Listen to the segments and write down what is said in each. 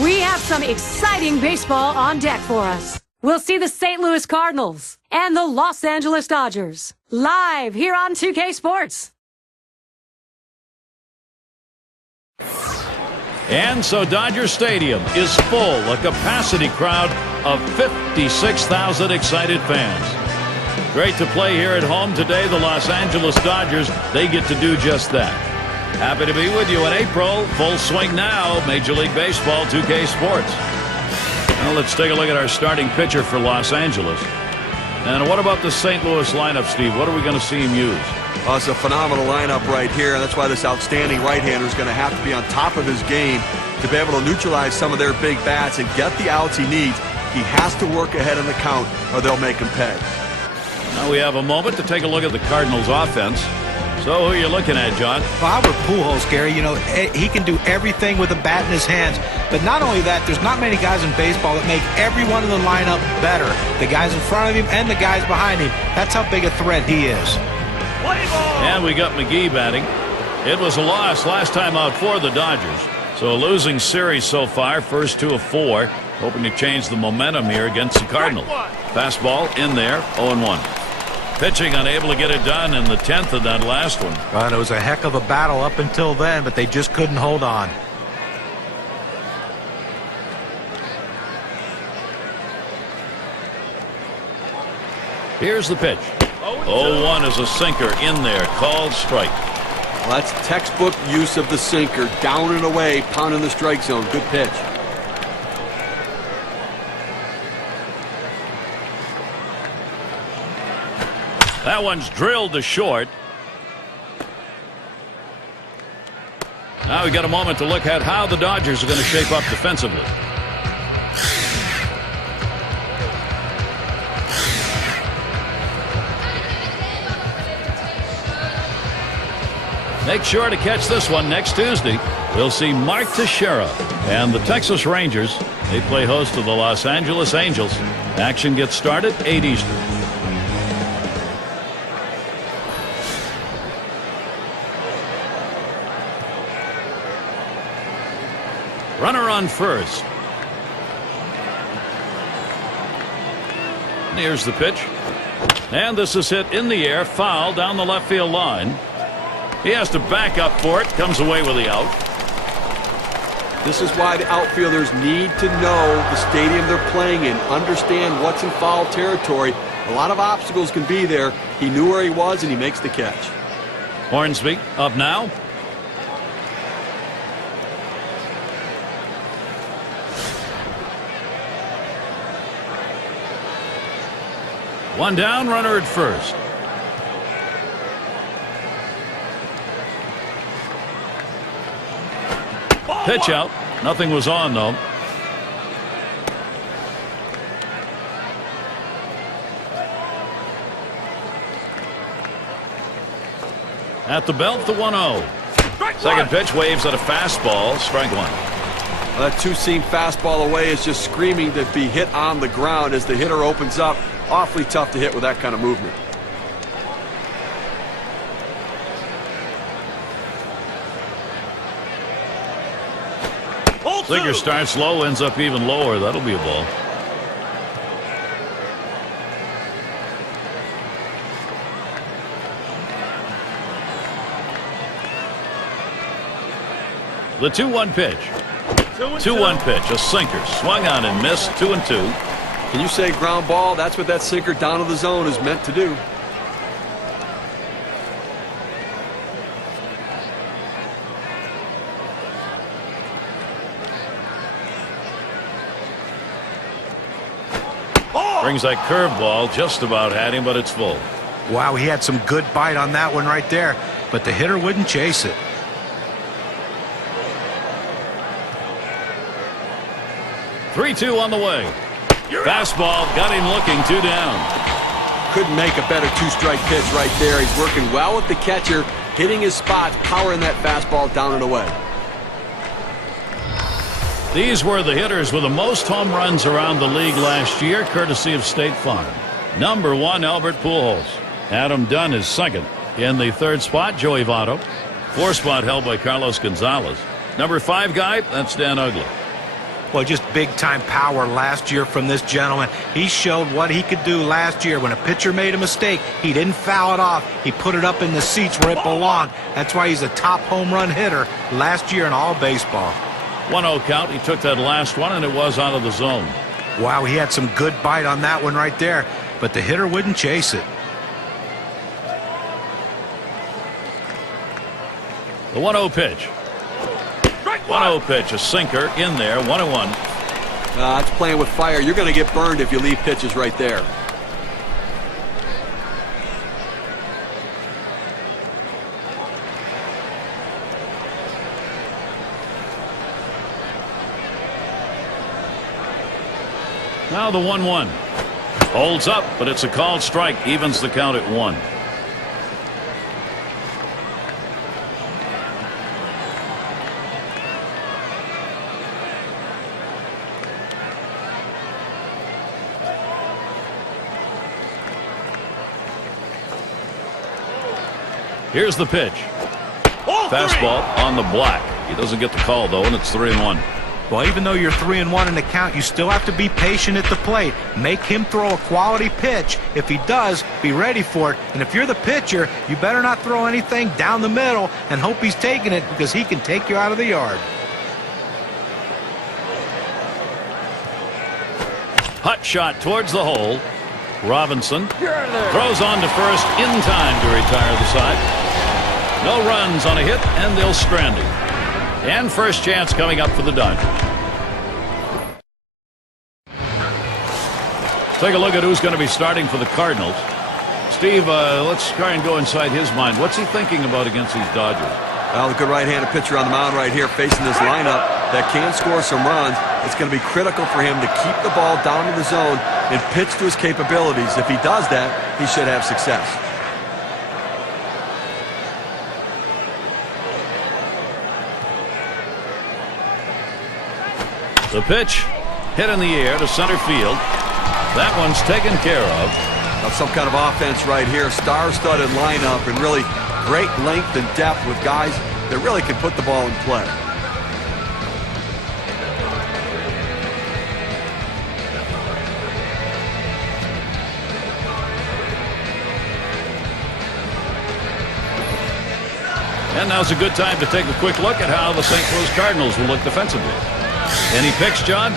We have some exciting baseball on deck for us. We'll see the St. Louis Cardinals and the Los Angeles Dodgers live here on 2K Sports. And so Dodger Stadium is full, a capacity crowd of 56,000 excited fans. Great to play here at home today. The Los Angeles Dodgers, they get to do just that. Happy to be with you in April. Full swing now. Major League Baseball, 2K Sports. Now let's take a look at our starting pitcher for Los Angeles. And what about the St. Louis lineup, Steve? What are we going to see him use? Well, it's a phenomenal lineup right here, and that's why this outstanding right-hander is going to have to be on top of his game to be able to neutralize some of their big bats and get the outs he needs. He has to work ahead in the count, or they'll make him pay. Now we have a moment to take a look at the Cardinals' offense. So who are you looking at, John? Well, Albert Pujols, Gary, you know, he can do everything with a bat in his hands. But not only that, there's not many guys in baseball that make everyone in the lineup better. The guys in front of him and the guys behind him. That's how big a threat he is. And we got McGee batting. It was a loss last time out for the Dodgers. So a losing series so far, first 2 of 4. Hoping to change the momentum here against the Cardinals. Fastball in there, 0-1. Pitching unable to get it done in the 10th of that last one. Well, it was a heck of a battle up until then, but they just couldn't hold on. Here's the pitch. 0-1 is a sinker in there, called strike. Well, that's textbook use of the sinker, down and away, pounding the strike zone. Good pitch. That one's drilled to short. Now we got a moment to look at how the Dodgers are going to shape up defensively. Make sure to catch this one next Tuesday. We'll see Mark Teixeira and the Texas Rangers. They play host to the Los Angeles Angels. Action gets started 8 Eastern. Runner on first. And here's the pitch. And this is hit in the air, foul down the left field line. He has to back up for it, comes away with the out. This is why the outfielders need to know the stadium they're playing in, understand what's in foul territory. A lot of obstacles can be there. He knew where he was, and he makes the catch. Hornsby up now. One down, runner at first. Pitch out. Nothing was on, though. At the belt, the 1-0. Second pitch waves at a fastball. Strike one. Well, that two-seam fastball away is just screaming to be hit on the ground as the hitter opens up. Awfully tough to hit with that kind of movement. Sinker starts low, ends up even lower. That'll be a ball. The 2-1 pitch. 2-1 pitch. A sinker. Swung on and missed. 2-2. Can you say ground ball? That's what that sinker down to the zone is meant to do. Brings that curveball, just about had him, but it's full. Wow, he had some good bite on that one right there, but the hitter wouldn't chase it. Three-two on the way. Fastball got him looking, 2 down. Couldn't make a better two-strike pitch right there. He's working well with the catcher, hitting his spots, powering that fastball down and away. These were the hitters with the most home runs around the league last year, courtesy of State Farm. Number 1, Albert Pujols. Adam Dunn is second. In the 3rd spot, Joey Votto. 4th spot held by Carlos Gonzalez. Number 5 guy, that's Dan Uggla. Well, just big-time power last year from this gentleman. He showed what he could do last year. When a pitcher made a mistake, he didn't foul it off. He put it up in the seats where it belonged. That's why he's a top home run hitter last year in all baseball. 1-0 count. He took that last one, and it was out of the zone. Wow, he had some good bite on that one right there, but the hitter wouldn't chase it. The 1-0 pitch. 1-0 pitch, a sinker in there, 1-1. It's playing with fire. You're going to get burned if you leave pitches right there. Now the 1-1. Holds up, but it's a called strike. Evens the count at 1. Here's the pitch. Fastball on the black. He doesn't get the call, though, and it's 3-1. Well, even though you're 3-1 in the count, you still have to be patient at the plate. Make him throw a quality pitch. If he does, be ready for it. And if you're the pitcher, you better not throw anything down the middle and hope he's taking it, because he can take you out of the yard. Hot shot towards the hole. Robinson throws on to first in time to retire the side. No runs on a hit, and they'll strand him. And first chance coming up for the Dodgers. Take a look at who's going to be starting for the Cardinals. Steve, let's try and go inside his mind. What's he thinking about against these Dodgers? Well, the good right-handed pitcher on the mound right here facing this lineup that can score some runs. It's going to be critical for him to keep the ball down in the zone and pitch to his capabilities. If he does that, he should have success. The pitch hit in the air to center field. That one's taken care of. Now some kind of offense right here. Star-studded lineup and really great length and depth with guys that really can put the ball in play. And now's a good time to take a quick look at how the St. Louis Cardinals will look defensively. Any picks, John?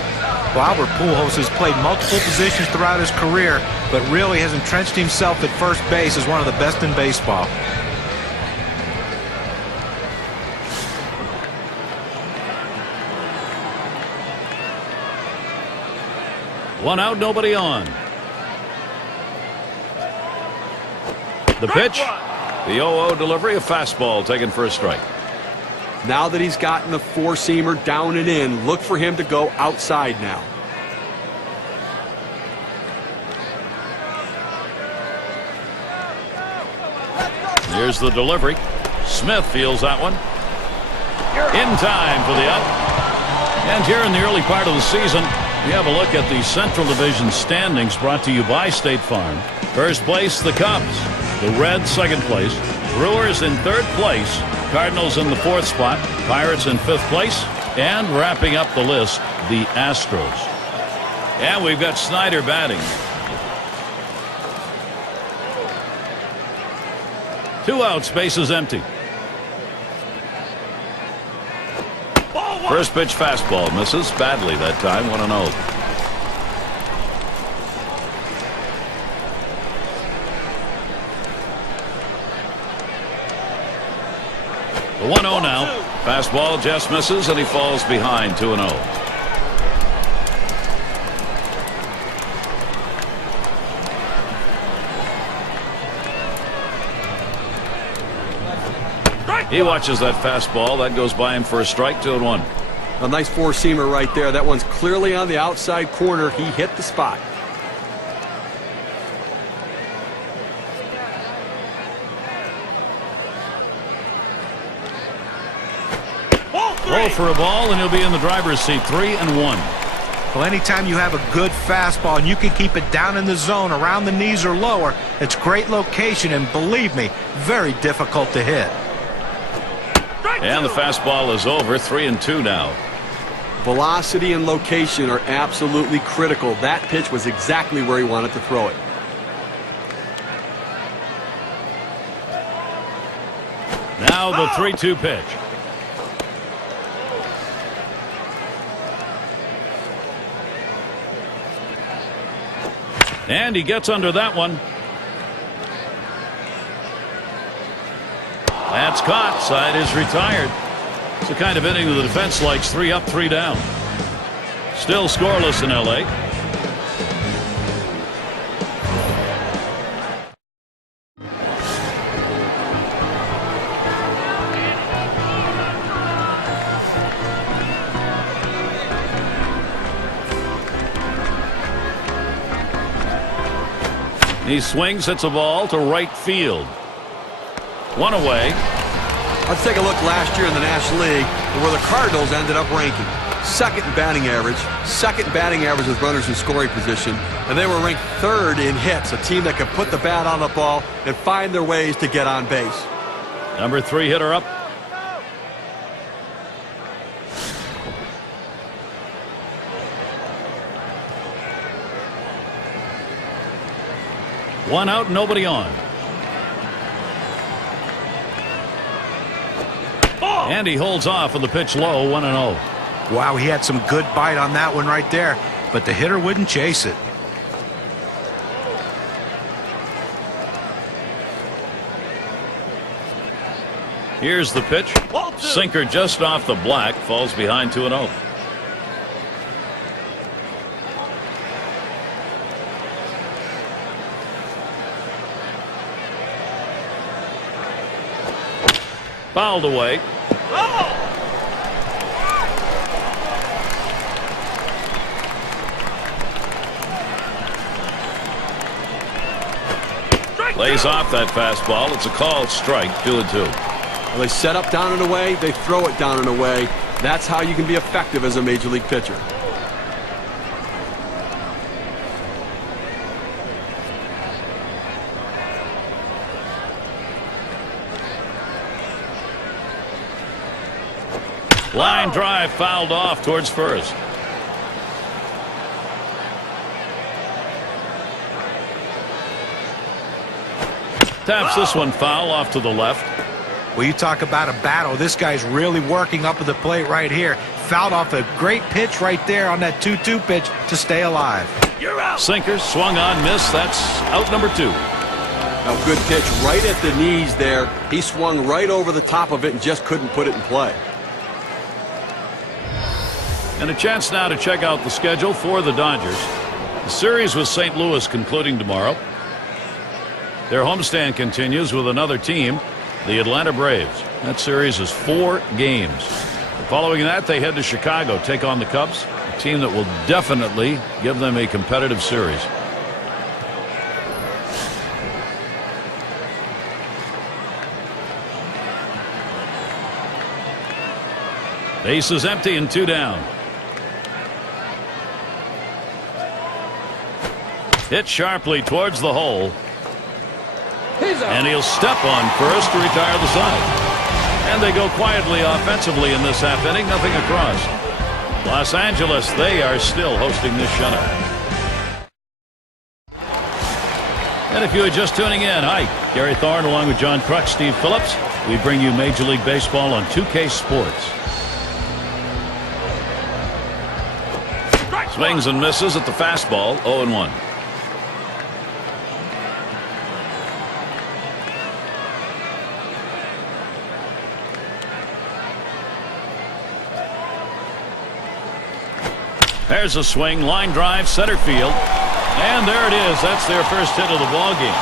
Well, Albert Pujols has played multiple positions throughout his career, but really has entrenched himself at first base as one of the best in baseball. One out, nobody on. The pitch. The 0-0 delivery, a fastball taken for a strike. Now that he's gotten the four-seamer down and in, look for him to go outside now. Here's the delivery. Smith feels that one. In time for the out. And here in the early part of the season, we have a look at the Central Division standings brought to you by State Farm. First place, the Cubs. The Reds, second place. Brewers in third place. Cardinals in the fourth spot. Pirates in fifth place. And wrapping up the list, the Astros. And we've got Snyder batting. 2 outs, base is empty. First pitch fastball misses badly that time. 1-0. The 1-0 now. Fastball just misses, and he falls behind. 2-0. He watches that fastball. That goes by him for a strike. 2-1. A nice four-seamer right there. That one's clearly on the outside corner. He hit the spot. Roll for a ball, and he'll be in the driver's seat. 3-1. Well, anytime you have a good fastball and you can keep it down in the zone around the knees or lower, it's great location, and believe me, very difficult to hit. And the fastball is over. 3-2 now. Velocity and location are absolutely critical. That pitch was exactly where he wanted to throw it. Now the 3-2 pitch. And he gets under that one. That's caught. Side is retired. It's the kind of inning the defense likes. 3 up, 3 down. Still scoreless in L.A. He swings, hits a ball to right field. 1 away. Let's take a look last year in the National League where the Cardinals ended up ranking. Second in batting average with runners in scoring position, and they were ranked 3rd in hits, a team that could put the bat on the ball and find their ways to get on base. Number 3 hitter up. One out, nobody on. And he holds off with the pitch low, 1-0. Wow, he had some good bite on that one right there, but the hitter wouldn't chase it. Here's the pitch. Sinker just off the black, falls behind 2-0. Fouled away. Lays off that fastball. It's a called strike, 2-2. Well, they set up down and away. They throw it down and away. That's how you can be effective as a major league pitcher. Line drive fouled off towards first. Taps this one foul off to the left. Well, you talk about a battle. This guy's really working up at the plate right here. Fouled off a great pitch right there on that 2-2 pitch to stay alive. You're out. Sinker swung on, missed. That's out number 2. A good pitch right at the knees there. He swung right over the top of it and just couldn't put it in play. And a chance now to check out the schedule for the Dodgers. The series with St. Louis concluding tomorrow. Their homestand continues with another team, the Atlanta Braves. That series is 4 games. Following that, they head to Chicago, take on the Cubs, a team that will definitely give them a competitive series. Base is empty and 2 down. Hit sharply towards the hole. And he'll step on first to retire the side. And they go quietly offensively in this half inning, nothing across. Los Angeles, they are still hosting this shutout. And if you are just tuning in, hi, Gary Thorne along with John Kruk, Steve Phillips. We bring you Major League Baseball on 2K Sports. Swings and misses at the fastball, 0-1. There's a swing, line drive, center field. And there it is. That's their first hit of the ball game.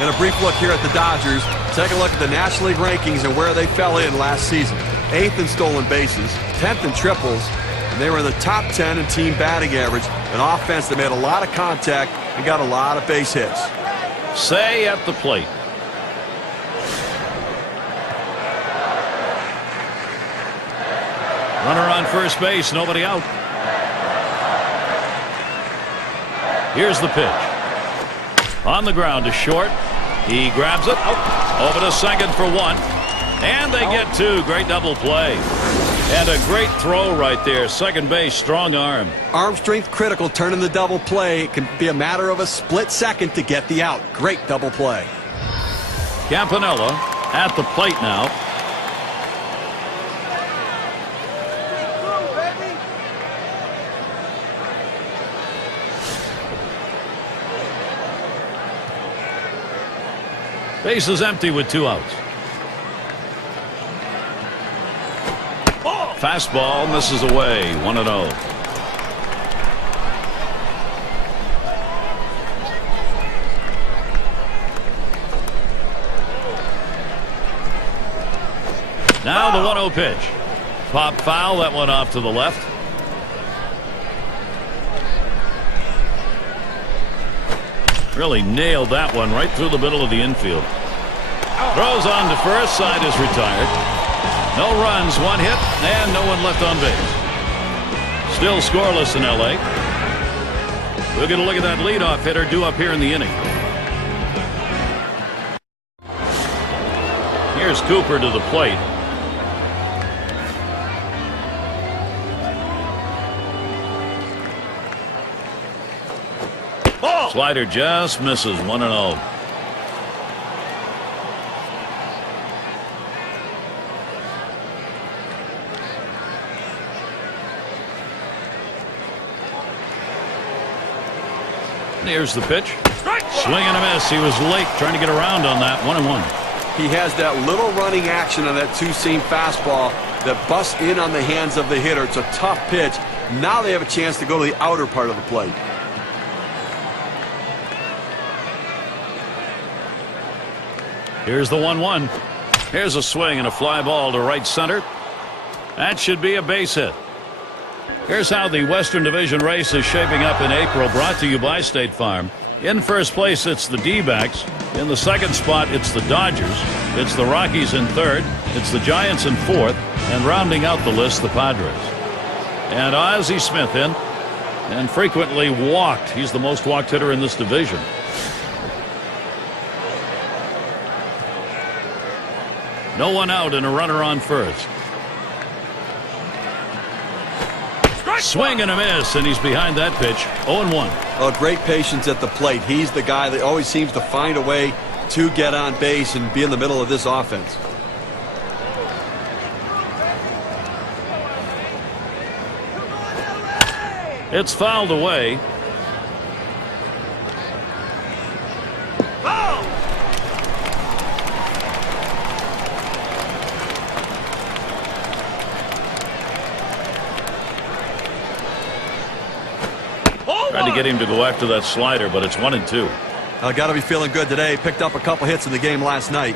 And a brief look here at the Dodgers. Take a look at the National League rankings and where they fell in last season. 8th in stolen bases, 10th in triples, and they were in the top 10 in team batting average. An offense that made a lot of contact and got a lot of base hits. Say at the plate. Runner on first base, nobody out. Here's the pitch. On the ground to short. He grabs it. Over to second for 1. And they get two. Great double play. And a great throw right there. Second base, strong arm. Arm strength critical, turning the double play. It can be a matter of a split second to get the out. Great double play. Campanella at the plate now. Base is empty with 2 outs. Fastball misses away. 1-0. Now the 1-0 pitch. Pop foul. That one off to the left. Really nailed that one right through the middle of the infield. Throws on to first. Side is retired. No runs, 1 hit, and no one left on base. Still scoreless in L.A. We'll get a look at that leadoff hitter due up here in the inning. Here's Cooper to the plate. Slider just misses. 1-0. Here's the pitch. Swing and a miss. He was late trying to get around on that. 1-1. He has that little running action on that 2-seam fastball that busts in on the hands of the hitter. It's a tough pitch. Now they have a chance to go to the outer part of the plate. Here's the 1-1. Here's a swing and a fly ball to right center. That should be a base hit. Here's how the Western Division race is shaping up in April, brought to you by State Farm. In first place, it's the D-backs. In the second spot, it's the Dodgers. It's the Rockies in third. It's the Giants in fourth. And rounding out the list, the Padres. And Ozzie Smith in, and frequently walked. He's the most walked hitter in this division. No one out and a runner on first. Swing and a miss, and he's behind that pitch. 0-1. Oh, great patience at the plate. He's the guy that always seems to find a way to get on base and be in the middle of this offense. It's fouled away. Tried to get him to go after that slider, but it's 1-2. Got to be feeling good today. Picked up a couple hits in the game last night.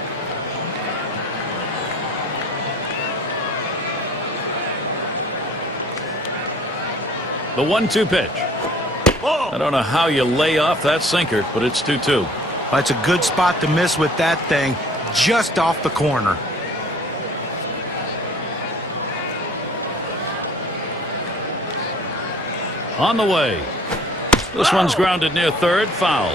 The 1-2 pitch. I don't know how you lay off that sinker, but it's 2-2. That's a good spot to miss with that thing, just off the corner. On the way. This one's grounded near third. Foul.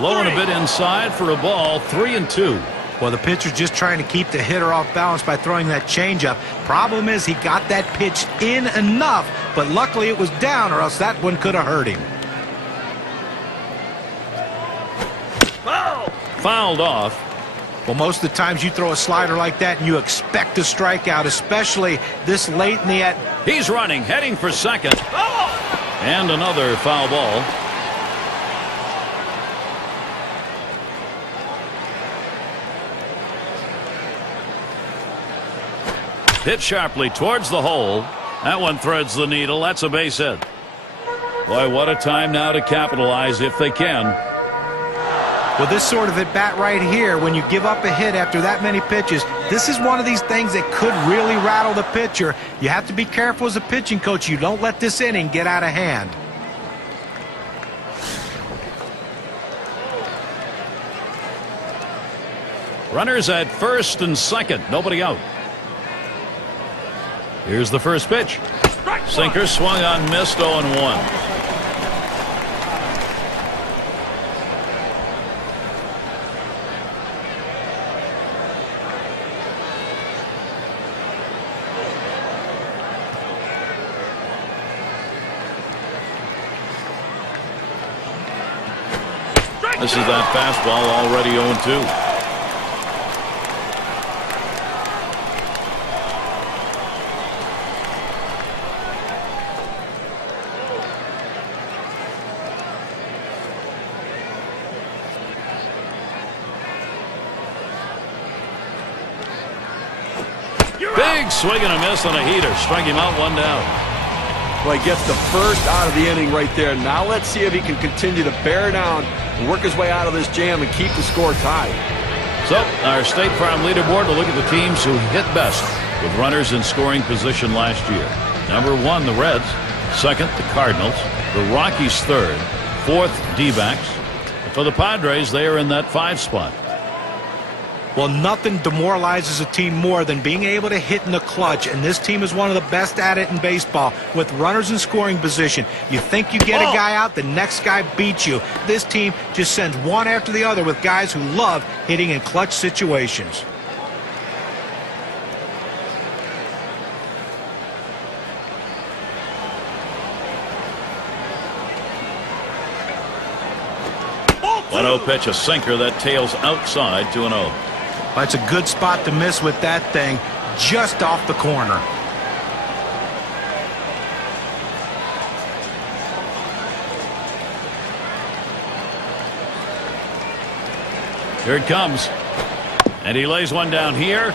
Low and a bit inside for a ball. 3-2. Well, the pitcher's just trying to keep the hitter off balance by throwing that changeup. Problem is he got that pitch in enough, but luckily it was down, or else that one could have hurt him. Fouled off. Well, most of the times you throw a slider like that and you expect a strikeout, especially this late in the He's running, heading for second. And another foul ball. Hit sharply towards the hole. That one threads the needle. That's a base hit. Boy, what a time now to capitalize if they can. Well, this sort of at bat right here, when you give up a hit after that many pitches, this is one of these things that could really rattle the pitcher. You have to be careful as a pitching coach. You don't let this inning get out of hand. Runners at first and second. Nobody out. Here's the first pitch. Sinker swung on, missed. 0-1. This is that fastball, already 0-2. Big swing and a miss on a heater. Strike him out, 1 down. Well, he gets the first out of the inning right there. Now let's see if he can continue to bear down and work his way out of this jam and keep the score tied. So, our State Farm leaderboard will look at the teams who hit best with runners in scoring position last year. Number 1, the Reds. 2nd, the Cardinals. The Rockies 3rd. 4th, D-backs. For the Padres, they are in that 5 spot. Well, nothing demoralizes a team more than being able to hit in the clutch, and this team is one of the best at it in baseball with runners in scoring position. You think you get a guy out, the next guy beats you. This team just sends one after the other with guys who love hitting in clutch situations. One 0 pitch, a sinker that tails outside, 2-0. That's a good spot to miss with that thing, just off the corner. Here it comes. And he lays one down here.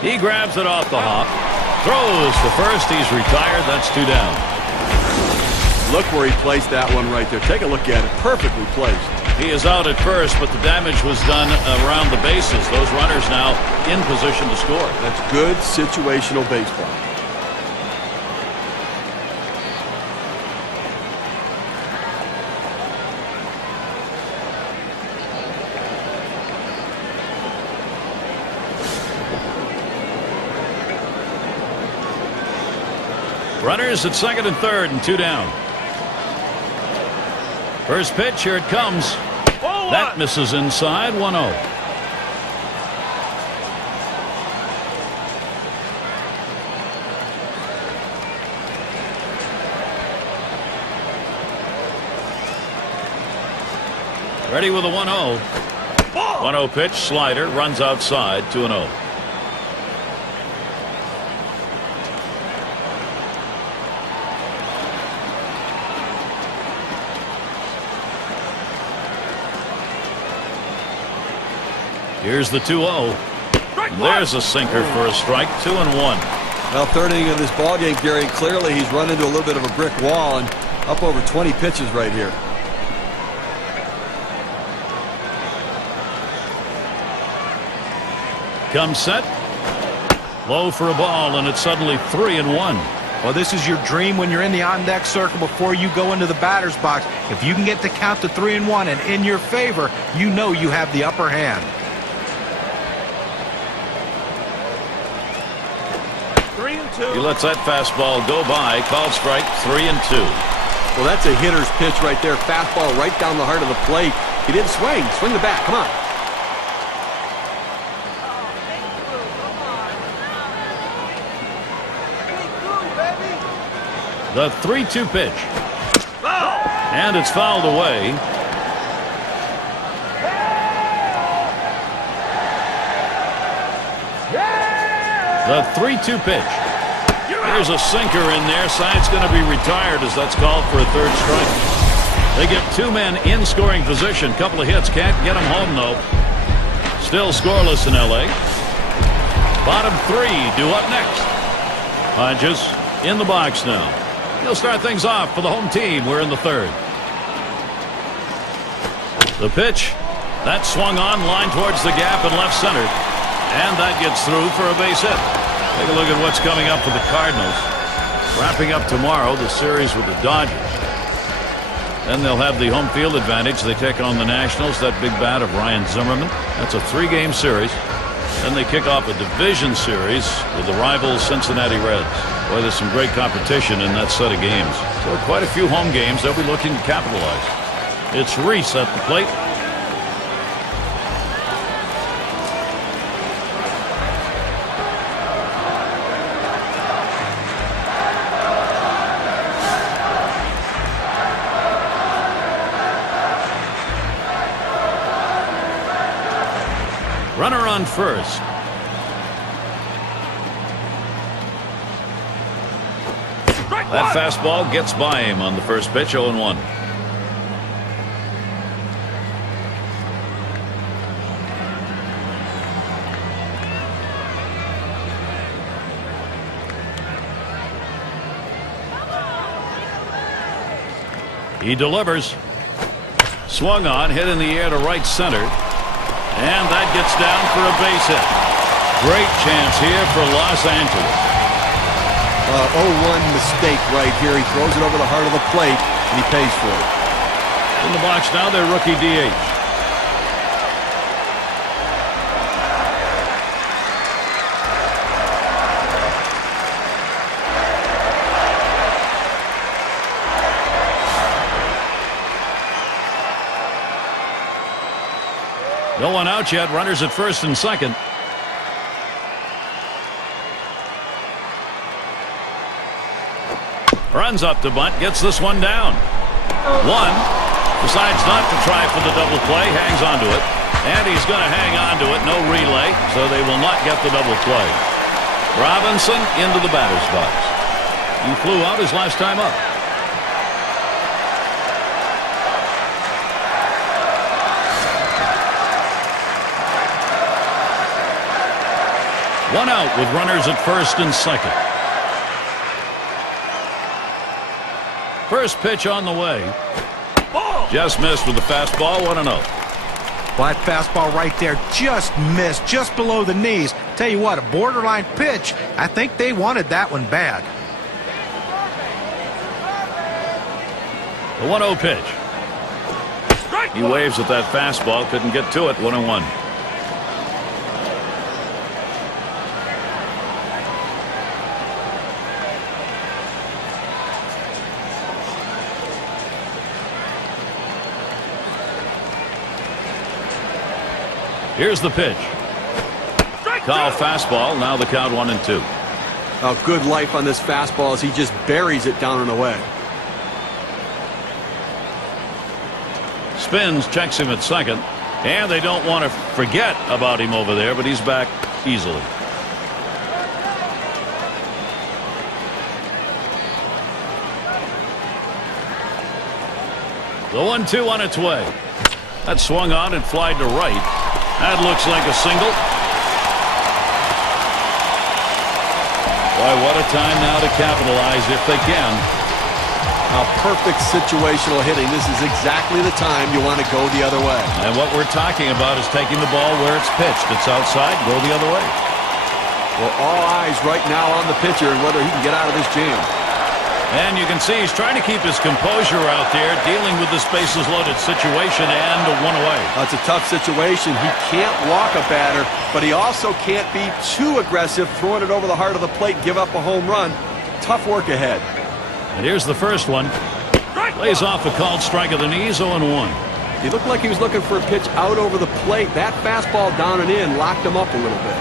He grabs it off the hop. Throws for first. He's retired. That's 2 down. Look where he placed that one right there. Take a look at it. Perfectly placed. He is out at first, but the damage was done around the bases. Those runners now in position to score. That's good situational baseball. Runners at 2nd and 3rd and 2 down. First pitch, here it comes. That misses inside, 1-0. Ready with a 1-0. 1-0 pitch, slider, runs outside, 2-0. Here's the 2-0. There's a sinker for a strike. 2-1. Well, 3rd inning of this ball game, Gary, clearly he's run into a little bit of a brick wall and up over 20 pitches right here. Comes set. Low for a ball, and it's suddenly 3-1. Well, this is your dream when you're in the on-deck circle before you go into the batter's box. If you can get the count to 3-1 and in your favor, you know you have the upper hand. He lets that fastball go by. Called strike, 3-2. Well, that's a hitter's pitch right there. Fastball right down the heart of the plate. He didn't swing. Swing the bat. Come on. The 3-2 pitch. And it's fouled away. The 3-2 pitch. There's a sinker in there. Side's going to be retired as that's called for a 3rd strike. They get 2 men in scoring position. Couple of hits. Can't get them home, though. Still scoreless in L.A. Bottom 3 due up next. Hodges in the box now. He'll start things off for the home team. We're in the 3rd. The pitch. That swung on, line towards the gap in left center. And that gets through for a base hit. Take a look at what's coming up for the Cardinals. Wrapping up tomorrow the series with the Dodgers. Then they'll have the home field advantage. They take on the Nationals. That big bat of Ryan Zimmerman. That's a 3-game series. Then they kick off a division series with the rival Cincinnati Reds. Boy, there's some great competition in that set of games. So quite a few home games they'll be looking to capitalize. It's Reese at the plate. Runner on first. That fastball gets by him on the first pitch, 0-1. He delivers. Swung on, hit in the air to right center. And that gets down for a base hit. Great chance here for Los Angeles. 0-1 mistake right here. He throws it over the heart of the plate, and he pays for it. In the box now, their rookie DH. No one out yet. Runners at first and second. Runs up to bunt. Gets this one down. One. Decides not to try for the double play. Hangs onto it. And he's going to hang onto it. No relay. So they will not get the double play. Robinson into the batter's box. He flew out his last time up. One out with runners at first and second. First pitch on the way. Just missed with the fastball, 1-0. Well, that fastball right there just missed, just below the knees. Tell you what, a borderline pitch. I think they wanted that one bad. The 1-0 pitch. He waves at that fastball, couldn't get to it, 1-1. Here's the pitch. Call fastball. Now the count 1-2. Oh, good life on this fastball as he just buries it down and away. Spins, checks him at second. And they don't want to forget about him over there, but he's back easily. The 1-2 on its way. That swung on and flied to right. That looks like a single. Boy, what a time now to capitalize if they can. A perfect situational hitting. This is exactly the time you want to go the other way. And what we're talking about is taking the ball where it's pitched. It's outside, go the other way. Well, all eyes right now on the pitcher and whether he can get out of this jam. And you can see he's trying to keep his composure out there, dealing with this bases loaded situation, and one away. That's a tough situation. He can't walk a batter, but he also can't be too aggressive, throwing it over the heart of the plate, give up a home run. Tough work ahead. And here's the first one. Lays off a called strike of the knees, 0-1. He looked like he was looking for a pitch out over the plate. That fastball down and in locked him up a little bit.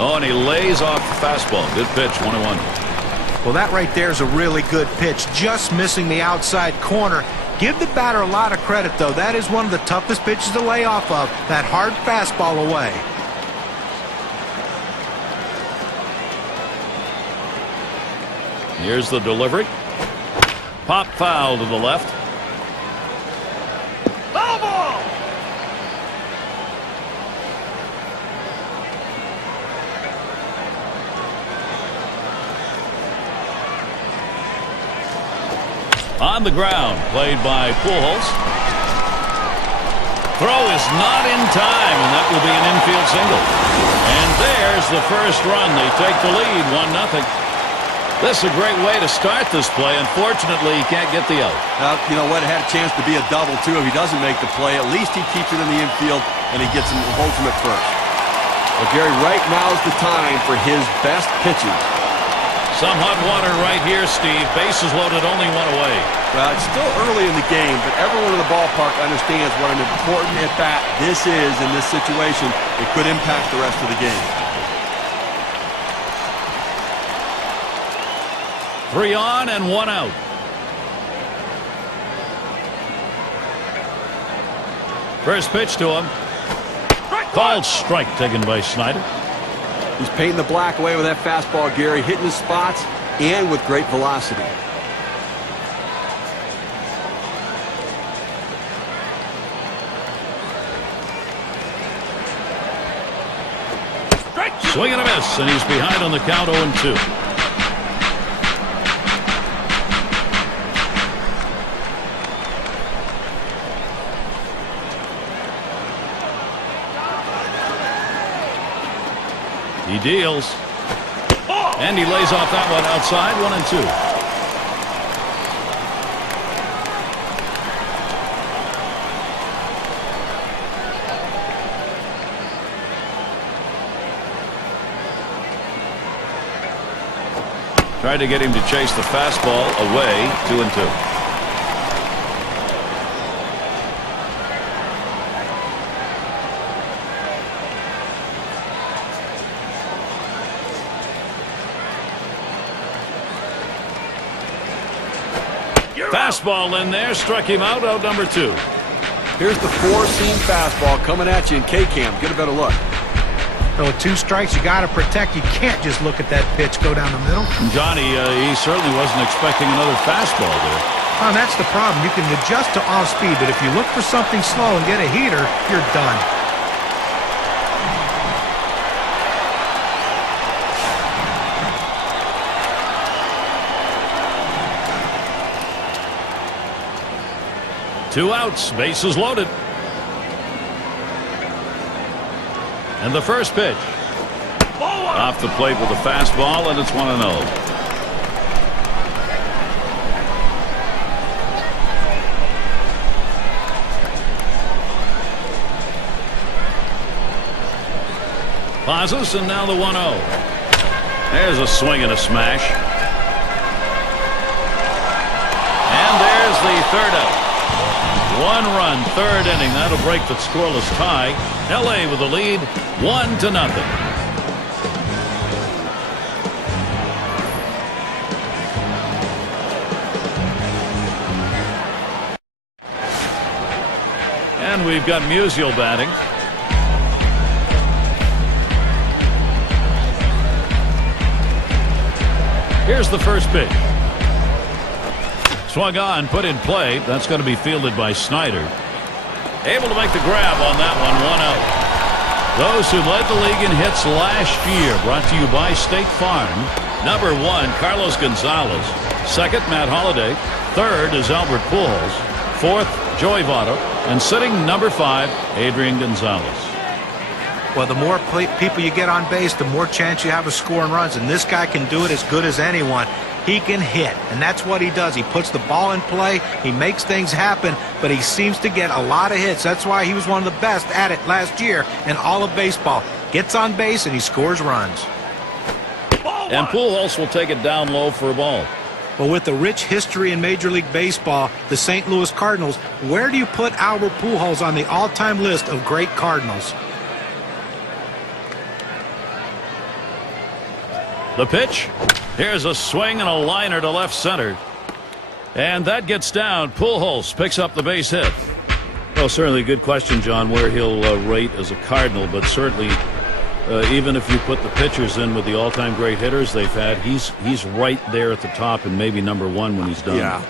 Oh, and he lays off the fastball. Good pitch, 1-1. Well, that right there is a really good pitch, just missing the outside corner. Give the batter a lot of credit, though. That is one of the toughest pitches to lay off of, that hard fastball away. Here's the delivery. Pop foul to the left. Foul ball! On the ground, played by Pujols. Throw is not in time, and that will be an infield single. And there's the first run. They take the lead, 1-0. This is a great way to start this play. Unfortunately, he can't get the out. You know what? It had a chance to be a double, too. If he doesn't make the play, at least he keeps it in the infield, and he gets him ultimate first. Well, Gary, right now is the time for his best pitches. Some hot water right here, Steve. Bases loaded, only one away. Well, it's still early in the game, but everyone in the ballpark understands what an important at-bat this is in this situation. It could impact the rest of the game. 3 on and 1 out. First pitch to him. Called strike taken by Snyder. He's painting the black away with that fastball, Gary, hitting his spots and with great velocity. Swing and a miss, and he's behind on the count 0-2. He deals. And he lays off that one outside, 1-2. Tried to get him to chase the fastball away, 2-2. Fastball in there, struck him out number 2. Here's the four-seam fastball coming at you in K-Cam. Get a better look. So with 2 strikes, you got to protect. You can't just look at that pitch go down the middle. Johnny, he certainly wasn't expecting another fastball there. Oh, that's the problem. You can adjust to off speed, but if you look for something slow and get a heater, you're done. Two outs, bases loaded. And the first pitch. Off the plate with a fastball, and it's 1-0. Pauses, and now the 1-0. There's a swing and a smash. And there's the third out. 1 run, third inning. That'll break the scoreless tie. LA with the lead, 1-0. And we've got Musial batting. Here's the first pitch. Swung on, put in play. That's going to be fielded by Snyder. Able to make the grab on that one, 1 out. Those who led the league in hits last year, brought to you by State Farm. Number 1, Carlos Gonzalez. Second, Matt Holliday. Third is Albert Pujols. Fourth, Joey Votto. And sitting number 5, Adrian Gonzalez. Well, the more people you get on base, the more chance you have of scoring runs. And this guy can do it as good as anyone. He can hit, and that's what he does. He puts the ball in play. He makes things happen, but he seems to get a lot of hits. That's why he was one of the best at it last year in all of baseball. Gets on base, and he scores runs. And Pujols will take it down low for a ball. Well, with the rich history in Major League Baseball, the St. Louis Cardinals, where do you put Albert Pujols on the all-time list of great Cardinals? The pitch. Here's a swing and a liner to left center. And that gets down. Pujols picks up the base hit. Well, certainly a good question, John, where he'll rate as a Cardinal, but certainly even if you put the pitchers in with the all-time great hitters they've had, he's right there at the top and maybe number 1 when he's done. Yeah.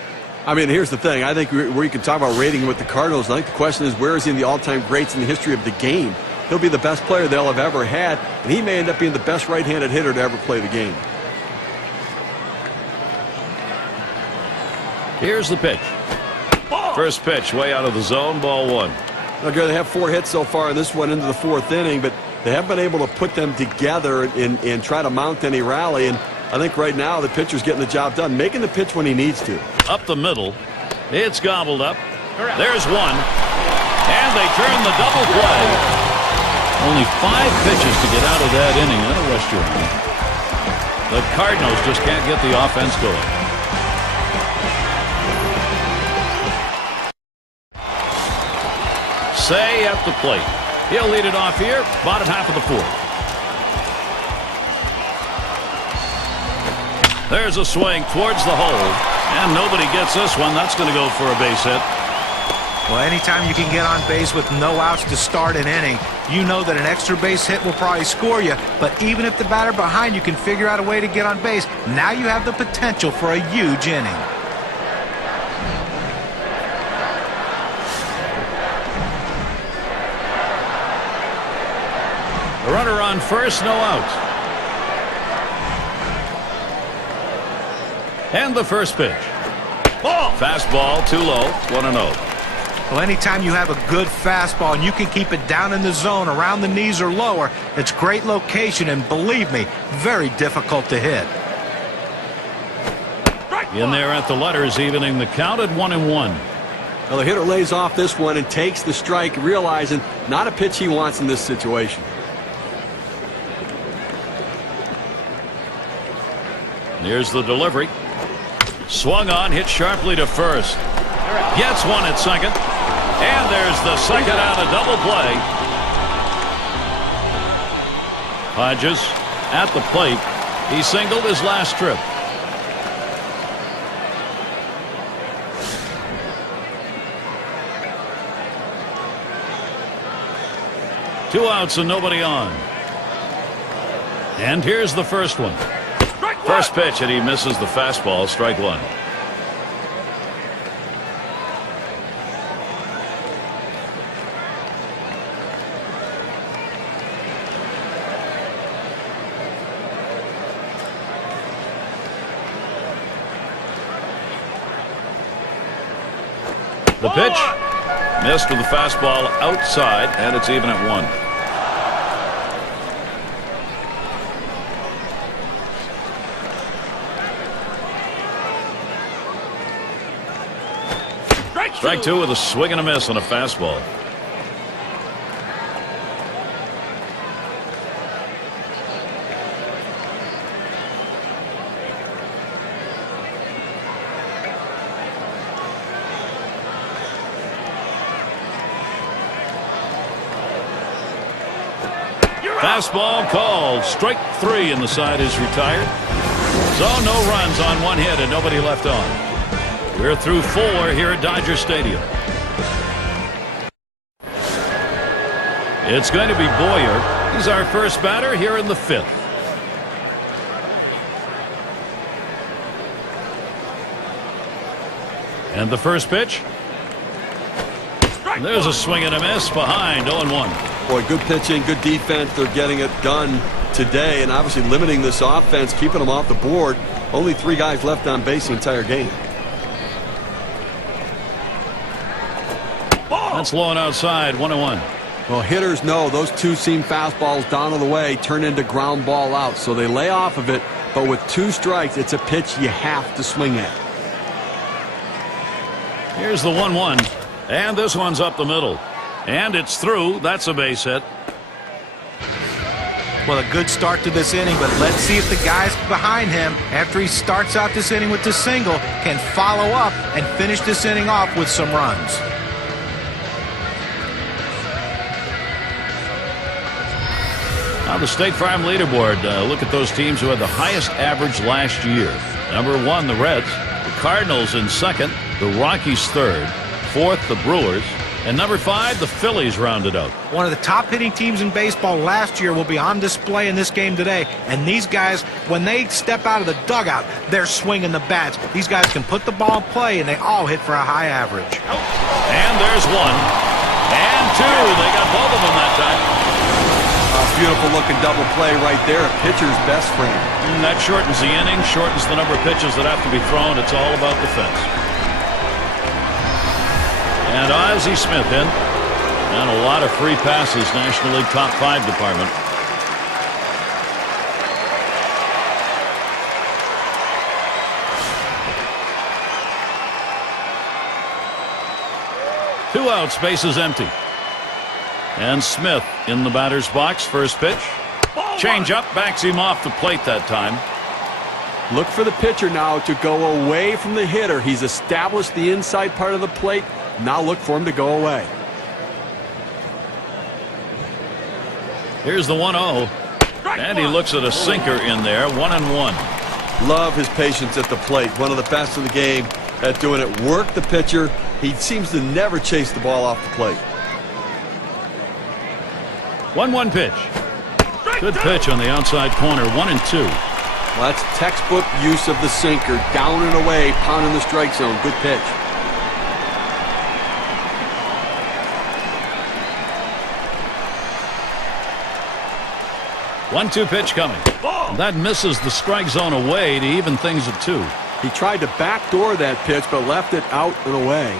I mean, here's the thing. I think where you can talk about rating with the Cardinals, I think the question is, where is he in the all-time greats in the history of the game? He'll be the best player they'll have ever had, and he may end up being the best right-handed hitter to ever play the game. Here's the pitch. First pitch way out of the zone, ball 1. Now, Gary, they have 4 hits so far in this one into the 4th inning, but they haven't been able to put them together and try to mount any rally. And I think right now the pitcher's getting the job done, making the pitch when he needs to. Up the middle. It's gobbled up. There's one. And they turn the double play. Only 5 pitches to get out of that inning. That'll rest your mind. The Cardinals just can't get the offense going. Say at the plate. He'll lead it off here, bottom half of the 4th. There's a swing towards the hole, and nobody gets this one. That's going to go for a base hit. Well, anytime you can get on base with no outs to start an inning, you know that an extra base hit will probably score you. But even if the batter behind you can figure out a way to get on base, now you have the potential for a huge inning. A runner on first, no outs. And the first pitch. Ball. Fastball too low, 1-0. Well, anytime you have a good fastball and you can keep it down in the zone around the knees or lower, it's great location and, believe me, very difficult to hit. In there at the letters, evening the count at 1-1. Well, the hitter lays off this one and takes the strike, realizing not a pitch he wants in this situation. Here's the delivery. Swung on, hit sharply to first. Gets one at second. And there's the second out, a double play. Hodges at the plate. He singled his last trip. Two outs and nobody on. And here's the first one. First pitch, and he misses the fastball. Strike one. The pitch missed with the fastball outside, and it's even at 1. Strike two with a swing and a miss on a fastball. Fastball called. Strike 3, and the side is retired. So no runs on one hit and nobody left on. We're through 4 here at Dodger Stadium. It's going to be Boyer. He's our first batter here in the 5th. And the first pitch. There's a swing and a miss behind, 0-1. Boy, good pitching, good defense. They're getting it done today, and obviously limiting this offense, keeping them off the board. Only 3 guys left on base the entire game. That's low and outside, 1-1. Well, hitters know those two seam fastballs down on the way turn into ground ball outs, so they lay off of it. But with 2 strikes, it's a pitch you have to swing at. Here's the 1-1, and this one's up the middle, and it's through. That's a base hit. Well, a good start to this inning, but let's see if the guys behind him, after he starts out this inning with the single, can follow up and finish this inning off with some runs. On the State Farm leaderboard, look at those teams who had the highest average last year. Number 1, the Reds. The Cardinals in 2nd. The Rockies 3rd. 4th, the Brewers. And number 5, the Phillies rounded out. One of the top hitting teams in baseball last year will be on display in this game today. And these guys, when they step out of the dugout, they're swinging the bats. These guys can put the ball in play, and they all hit for a high average. And there's 1. And 2. They got both of them that time. Beautiful looking double play right there. A pitcher's best friend. That shortens the inning, shortens the number of pitches that have to be thrown. It's all about defense. And Ozzie Smith in. And a lot of free passes, National League top 5 department. Two outs, bases empty. And Smith in the batter's box. First pitch. Change up, backs him off the plate that time. Look for the pitcher now to go away from the hitter. He's established the inside part of the plate. Now look for him to go away. Here's the 1-0. And he looks at a sinker in there. 1-1. Love his patience at the plate. One of the best in the game at doing it. Work the pitcher. He seems to never chase the ball off the plate. 1-1 pitch. Good pitch on the outside corner. 1-2. Well, that's textbook use of the sinker. Down and away, pounding the strike zone. Good pitch. One-two pitch coming. That misses the strike zone away to even things at 2. He tried to backdoor that pitch, but left it out and away.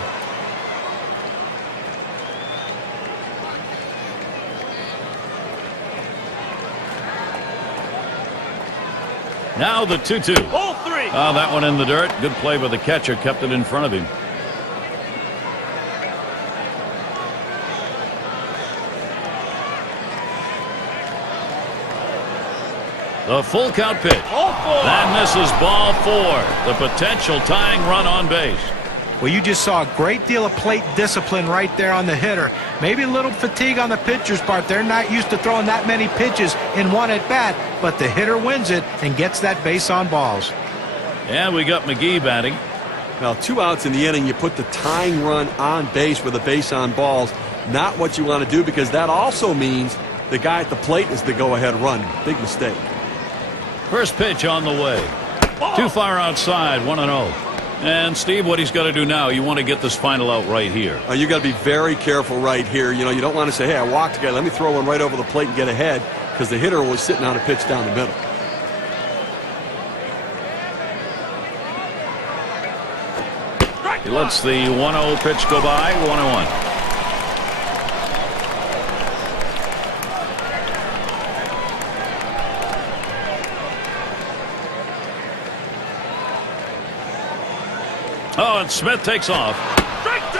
Now the 2-2. Oh, that one in the dirt. Good play by the catcher. Kept it in front of him. The full count pitch. That misses ball 4. The potential tying run on base. Well, you just saw a great deal of plate discipline right there on the hitter. Maybe a little fatigue on the pitcher's part. They're not used to throwing that many pitches in one at bat, but the hitter wins it and gets that base on balls. And we got McGee batting. Now, 2 outs in the inning, you put the tying run on base with a base on balls. Not what you want to do, because that also means the guy at the plate is the go-ahead run. Big mistake. First pitch on the way. Too far outside, 1-0. And Steve, what he's got to do now, you want to get this final out right here. You got to be very careful right here. You know, you don't want to say, hey, I walked a guy, let me throw one right over the plate and get ahead, because the hitter was sitting on a pitch down the middle. He lets the 1-0 pitch go by. 1-1. Oh, and Smith takes off. Strike 2.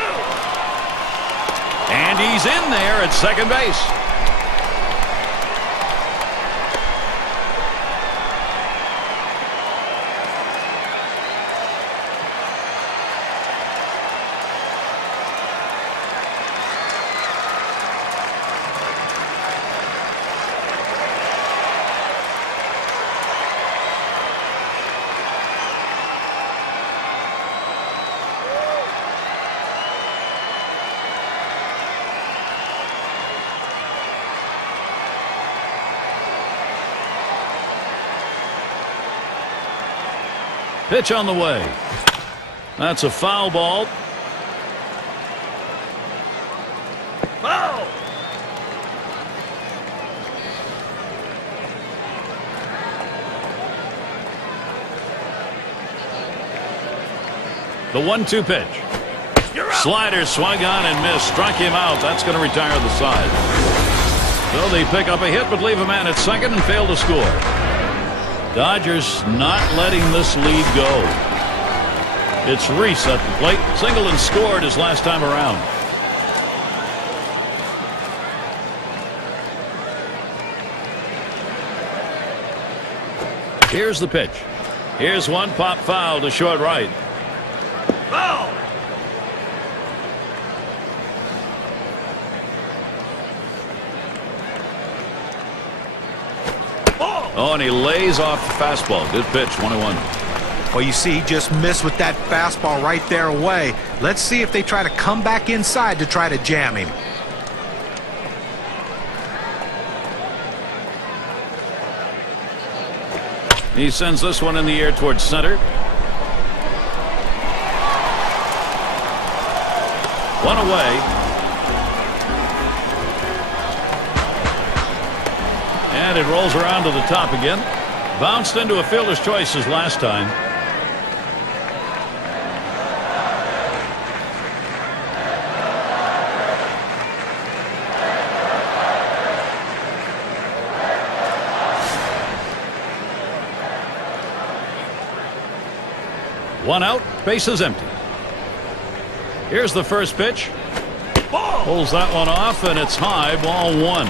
And he's in there at second base. Pitch on the way. That's a foul ball. Foul. The 1-2 pitch. Slider swung on and missed. Struck him out. That's going to retire the side. So they pick up a hit but leave a man at second and fail to score. Dodgers not letting this lead go. It's Reese at the plate. Singled and scored his last time around. Here's the pitch. Here's one, pop foul to short right. Foul. Oh, and he lays off the fastball. Good pitch, 1-1. Well, you see, he just missed with that fastball right there away. Let's see if they try to come back inside to try to jam him. He sends this one in the air towards center. One away. And it rolls around to the top again. Bounced into a fielder's choice as last time. One out, bases empty. Here's the first pitch. Pulls that one off, and it's high, ball 1.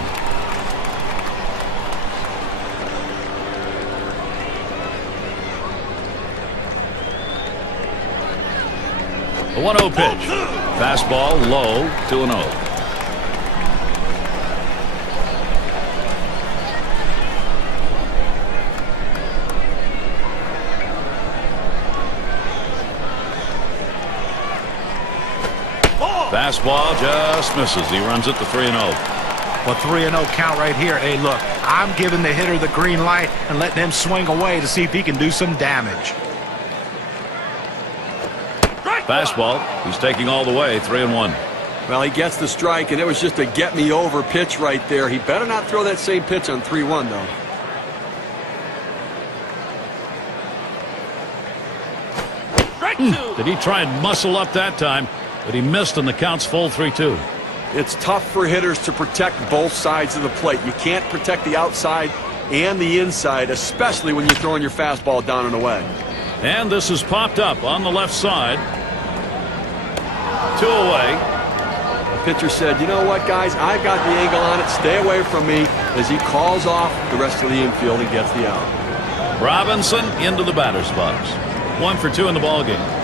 The 1-0 pitch. Fastball low, 2-0. Fastball just misses. He runs it to 3-0. Well, 3-0 count right here. Hey, look, I'm giving the hitter the green light and letting him swing away to see if he can do some damage. Fastball. He's taking all the way. 3-1. Well, he gets the strike, and it was just a get-me-over pitch right there. He better not throw that same pitch on 3-1, though. Did he try and muscle up that time? But he missed, and the count's full 3-2. It's tough for hitters to protect both sides of the plate. You can't protect the outside and the inside, especially when you're throwing your fastball down and away. And this is popped up on the left side. 2 away. The pitcher said, you know what, guys, I've got the angle on it. Stay away from me, as he calls off the rest of the infield and gets the out. Robinson into the batter's box. 1 for 2 in the ballgame.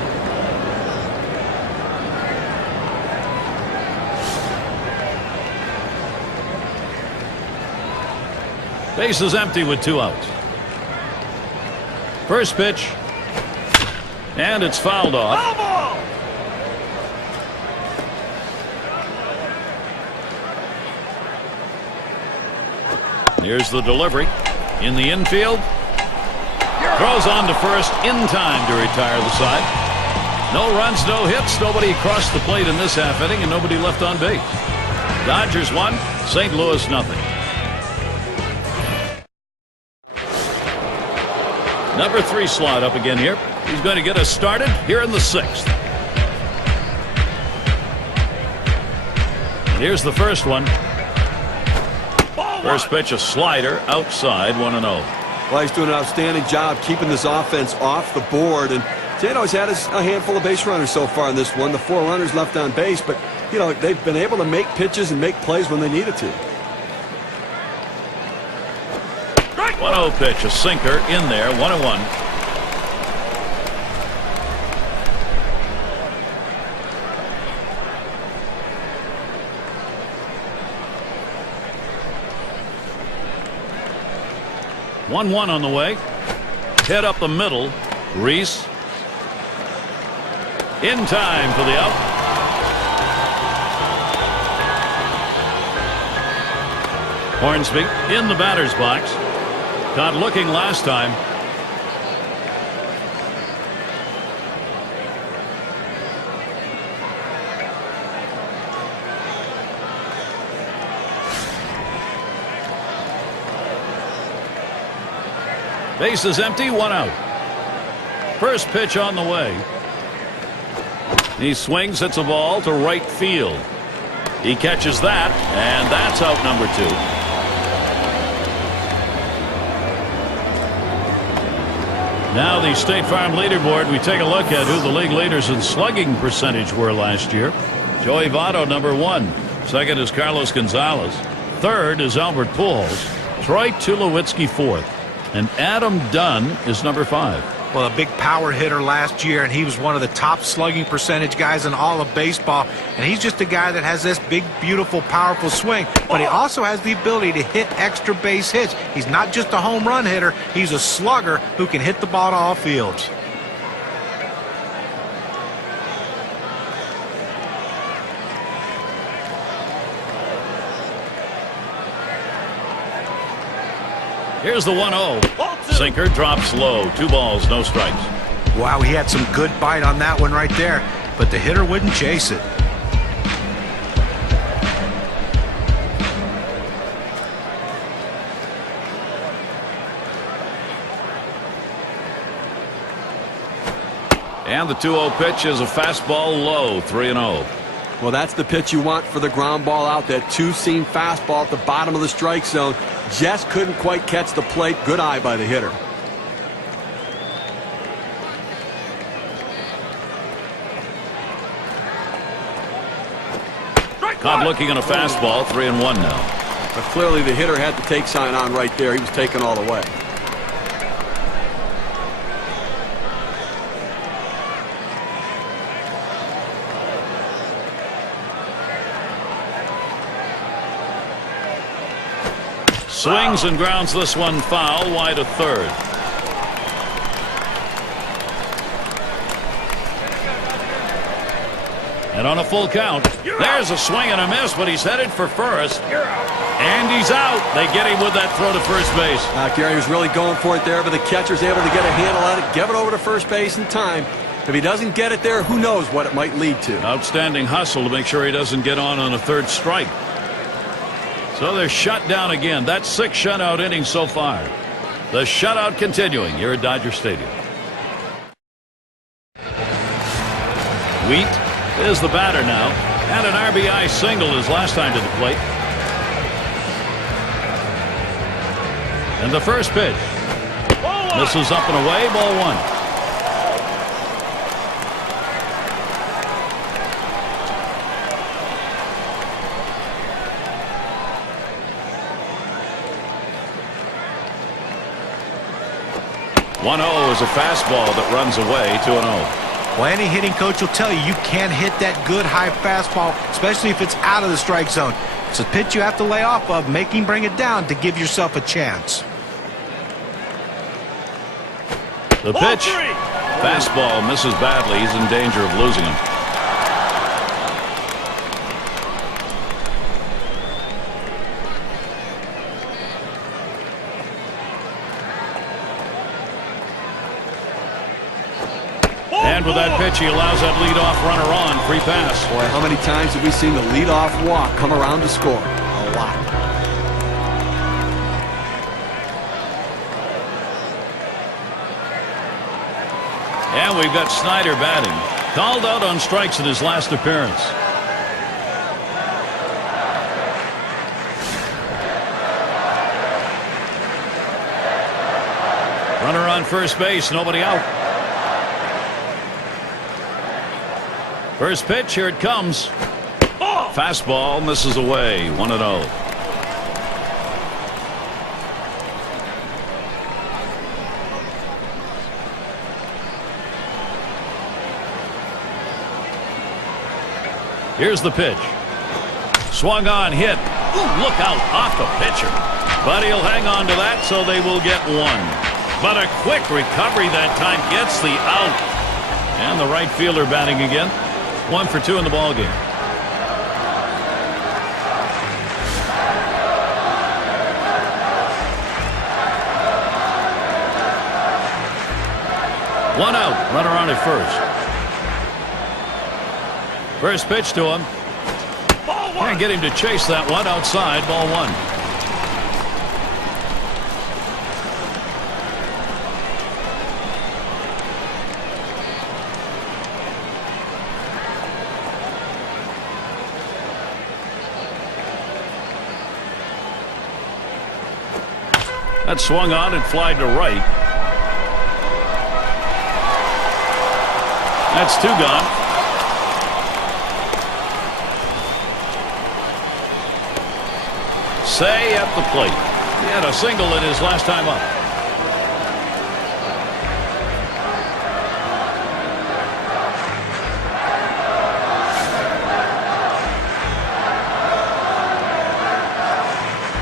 Base is empty with 2 outs. First pitch. And it's fouled off. Here's the delivery. In the infield. Throws on to first in time to retire the side. No runs, no hits. Nobody crossed the plate in this half inning, and nobody left on base. Dodgers 1, St. Louis nothing. Number 3 slot up again here. He's going to get us started here in the 6th. And here's the first one. First pitch, a slider outside, 1-0. Well, he's doing an outstanding job keeping this offense off the board. And Zano's had a handful of base runners so far in this one. The 4 runners left on base, but, you know, they've been able to make pitches and make plays when they needed to. 1-0 pitch, a sinker in there, 1-1. One on the way. Hit up the middle. Reese. In time for the out. Hornsby in the batter's box. Caught looking last time. Base is empty, 1 out. First pitch on the way. He swings, hits a ball to right field. He catches that, and that's out number 2. Now the State Farm leaderboard, we take a look at who the league leaders in slugging percentage were last year. Joey Votto, number 1. Second is Carlos Gonzalez. Third is Albert Pujols. Troy Tulowitzki, 4th. And Adam Dunn is number 5. Well, a big power hitter last year, and he was one of the top slugging percentage guys in all of baseball. And he's just a guy that has this big, beautiful, powerful swing. But he also has the ability to hit extra base hits. He's not just a home run hitter. He's a slugger who can hit the ball to all fields. Here's the 1-0. Sinker drops low. 2 balls, no strikes. Wow, he had some good bite on that one right there, but the hitter wouldn't chase it. And the 2-0 pitch is a fastball low, 3-0. Well, that's the pitch you want for the ground ball out. That 2-seam fastball at the bottom of the strike zone. Just couldn't quite catch the plate. Good eye by the hitter. Caught looking at a fastball, 3-1 now. But clearly the hitter had the take sign on right there. He was taken all the way. Swings and grounds this one foul, wide of third. And And on a full count, there's a swing and a miss, but he's headed for first. And he's out. They get him with that throw to first base. Gary was really going for it there, but the catcher's able to get a handle on it, give it over to first base in time. If he doesn't get it there, who knows what it might lead to. Outstanding hustle to make sure he doesn't get on a third strike. So they're shut down again. That's 6 shutout innings so far. The shutout continuing here at Dodger Stadium. Wheat is the batter now. And an RBI single his last time to the plate. And the first pitch. Misses up and away. Ball 1. One-0 is a fastball that runs away. 2-0. Well, any hitting coach will tell you you can't hit that good high fastball, especially if it's out of the strike zone. It's a pitch you have to lay off of, bring it down to give yourself a chance. The pitch. Fastball misses badly. He's in danger of losing him. And with that pitch, he allows that leadoff runner on. Free pass. Boy, how many times have we seen the leadoff walk come around to score? A lot. And we've got Snyder batting. Called out on strikes in his last appearance. Runner on first base, nobody out. First pitch, here it comes. Fastball misses away. 1-0. Here's the pitch. Swung on, hit. Ooh, look out, off the pitcher. But he'll hang on to that, so they will get 1. But a quick recovery that time gets the out. And the right fielder batting again. 1 for 2 in the ball game. One out. Runner on at first. First pitch to him. Can't get him to chase that one outside. Ball 1. That swung on and flied to right. That's 2 gone. Say at the plate. He had a single in his last time up.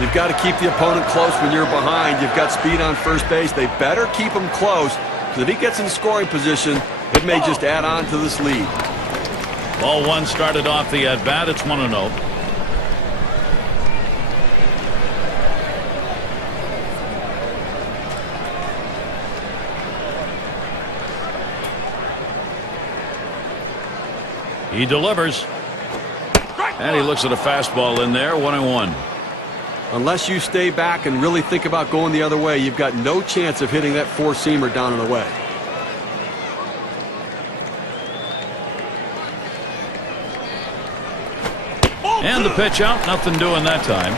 You've got to keep the opponent close when you're behind. You've got speed on first base. They better keep him close, because if he gets in scoring position, it may just add on to this lead. Ball 1 started off the at-bat. It's 1-0. He delivers. And he looks at a fastball in there. 1-1. Unless you stay back and really think about going the other way, you've got no chance of hitting that four-seamer down and away. And the pitch out. Nothing doing that time.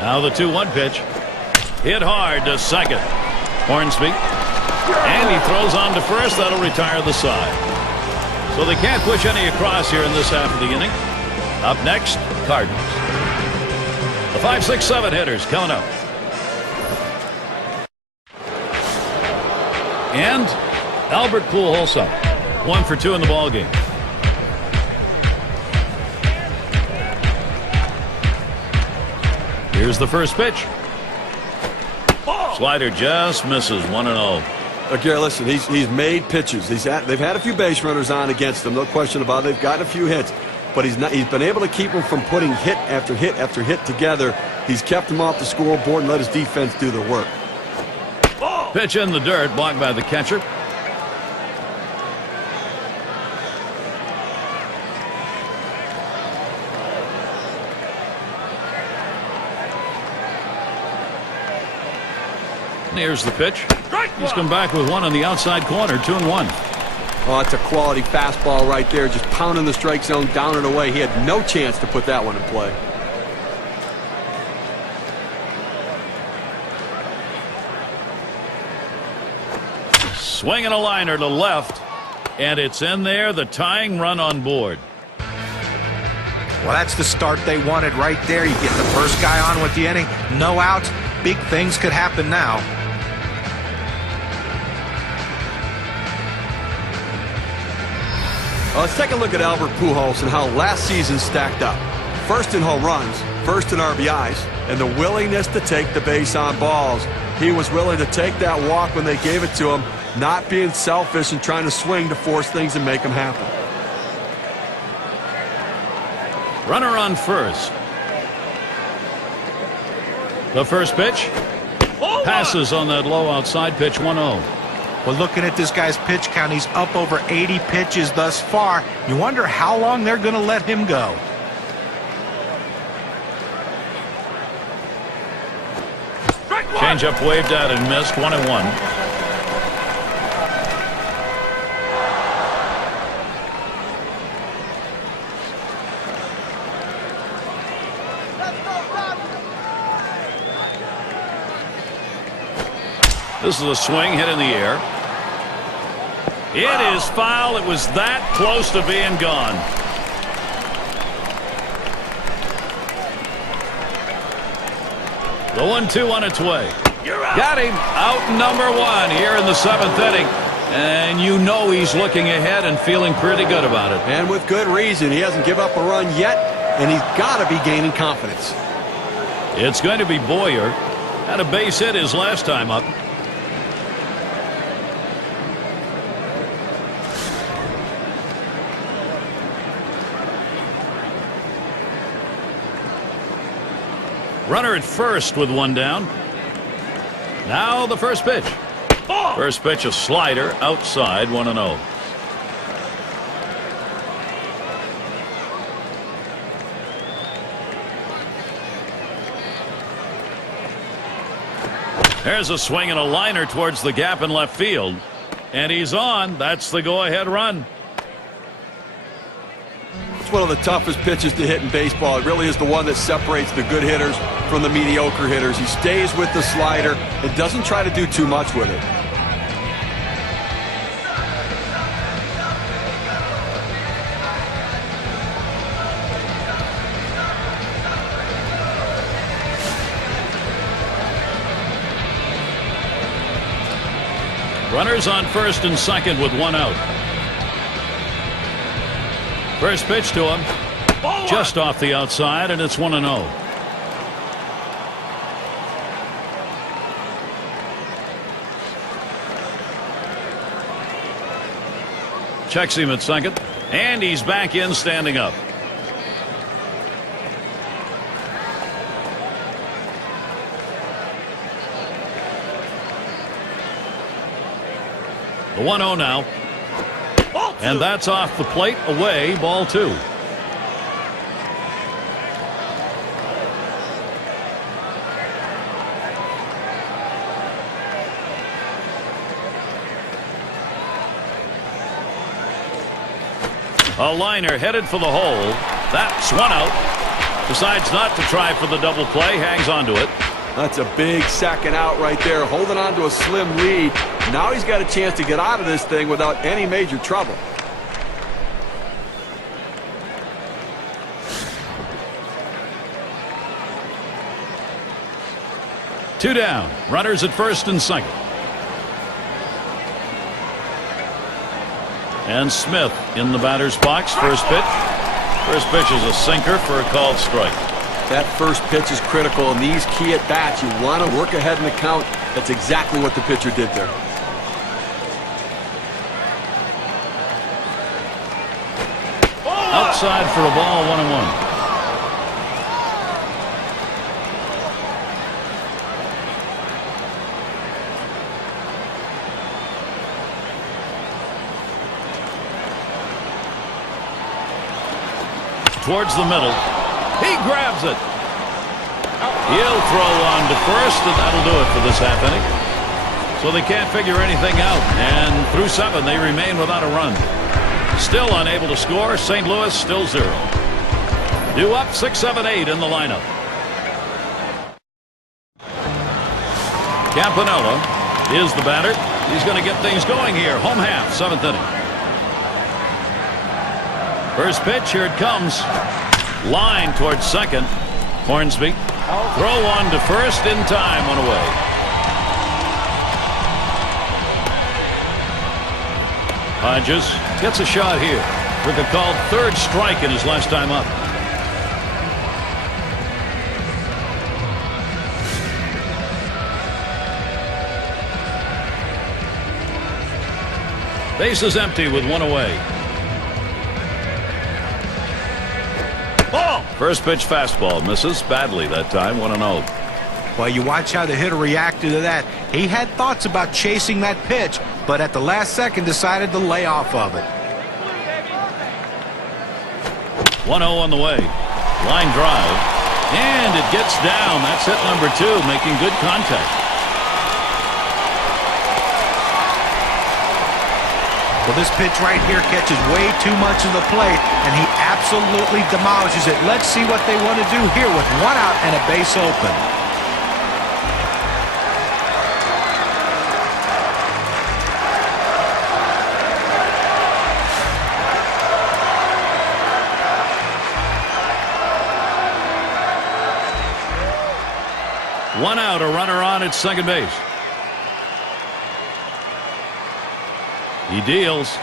Now the 2-1 pitch. Hit hard to second. Hornsby. And he throws on to first. That'll retire the side. So they can't push any across here in this half of the inning. Up next, Cardinals. The 5, 6, 7 hitters coming up. And Albert Pujols up. 1 for 2 in the ball game. Here's the first pitch. Slider just misses. 1-0. Gary, listen, he's made pitches. They've had a few base runners on against him, no question about it. They've gotten a few hits, but he's been able to keep them from putting hit after hit after hit together. He's kept them off the scoreboard and let his defense do their work. Pitch in the dirt, blocked by the catcher. Here's the pitch. He's come back with one on the outside corner. 2-1. Oh, it's a quality fastball right there, just pounding the strike zone down and away. He had no chance to put that one in play. Swinging a liner to left, and it's in there. The tying run on board. Well, that's the start they wanted right there. You get the first guy on with the inning, no outs. Big things could happen now. Let's take a look at Albert Pujols and how last season stacked up. First in home runs, first in RBIs, and the willingness to take the base on balls. He was willing to take that walk when they gave it to him, not being selfish and trying to swing to force things and make them happen. Runner on first. The first pitch. Passes on that low outside pitch. 1-0. Well, looking at this guy's pitch count, he's up over 80 pitches thus far. You wonder how long they're going to let him go. Changeup waved out and missed. 1-1. This is a swing hit in the air. It is foul. It was that close to being gone. The 1-2 on its way. Got him. Out number one here in the 7th inning. And you know he's looking ahead and feeling pretty good about it. And with good reason. He hasn't given up a run yet, and he's got to be gaining confidence. It's going to be Boyer. Had a base hit his last time up. Runner at first with one down. Now the first pitch. First pitch, a slider outside. 1-0. There's a swing and a liner towards the gap in left field. And he's on. That's the go-ahead run. It's one of the toughest pitches to hit in baseball. It really is the one that separates the good hitters from the mediocre hitters. He stays with the slider and doesn't try to do too much with it. Runners on first and second with one out. First pitch to him. Just off the outside, and it's 1-0. Checks him at second, and he's back in standing up. The 1-0 now. And that's off the plate, away, ball two. A liner headed for the hole. That's one out. Decides not to try for the double play, hangs on to it. That's a big second out right there, holding on to a slim lead. Now he's got a chance to get out of this thing without any major trouble. Two down. Runners at first and second. And Smith in the batter's box. First pitch. First pitch is a sinker for a called strike. That first pitch is critical in these key at-bats. You want to work ahead in the count. That's exactly what the pitcher did there. Outside for a ball, 1-1. Towards the middle. He grabs it. He'll throw on to first, and that'll do it for this half inning. So they can't figure anything out, and through 7 they remain without a run. Still unable to score. St. Louis still 0. Due up 6-7-8 in the lineup. Campanella is the batter. He's going to get things going here. Home half, 7th inning. First pitch, here it comes. Line towards second. Hornsby. Throw one to first in time, one away. Hodges gets a shot here with a called third strike in his last time up. Base is empty with one away. Ball. First pitch fastball misses badly that time. 1-0. Well, you watch how the hitter reacted to that. He had thoughts about chasing that pitch, but at the last second decided to lay off of it. 1-0 on the way. Line drive. And it gets down. That's hit number 2, making good contact. Well, this pitch right here catches way too much of the plate, and he absolutely demolishes it. Let's see what they want to do here with 1 out and a base open. One out, a runner on at second base. He deals.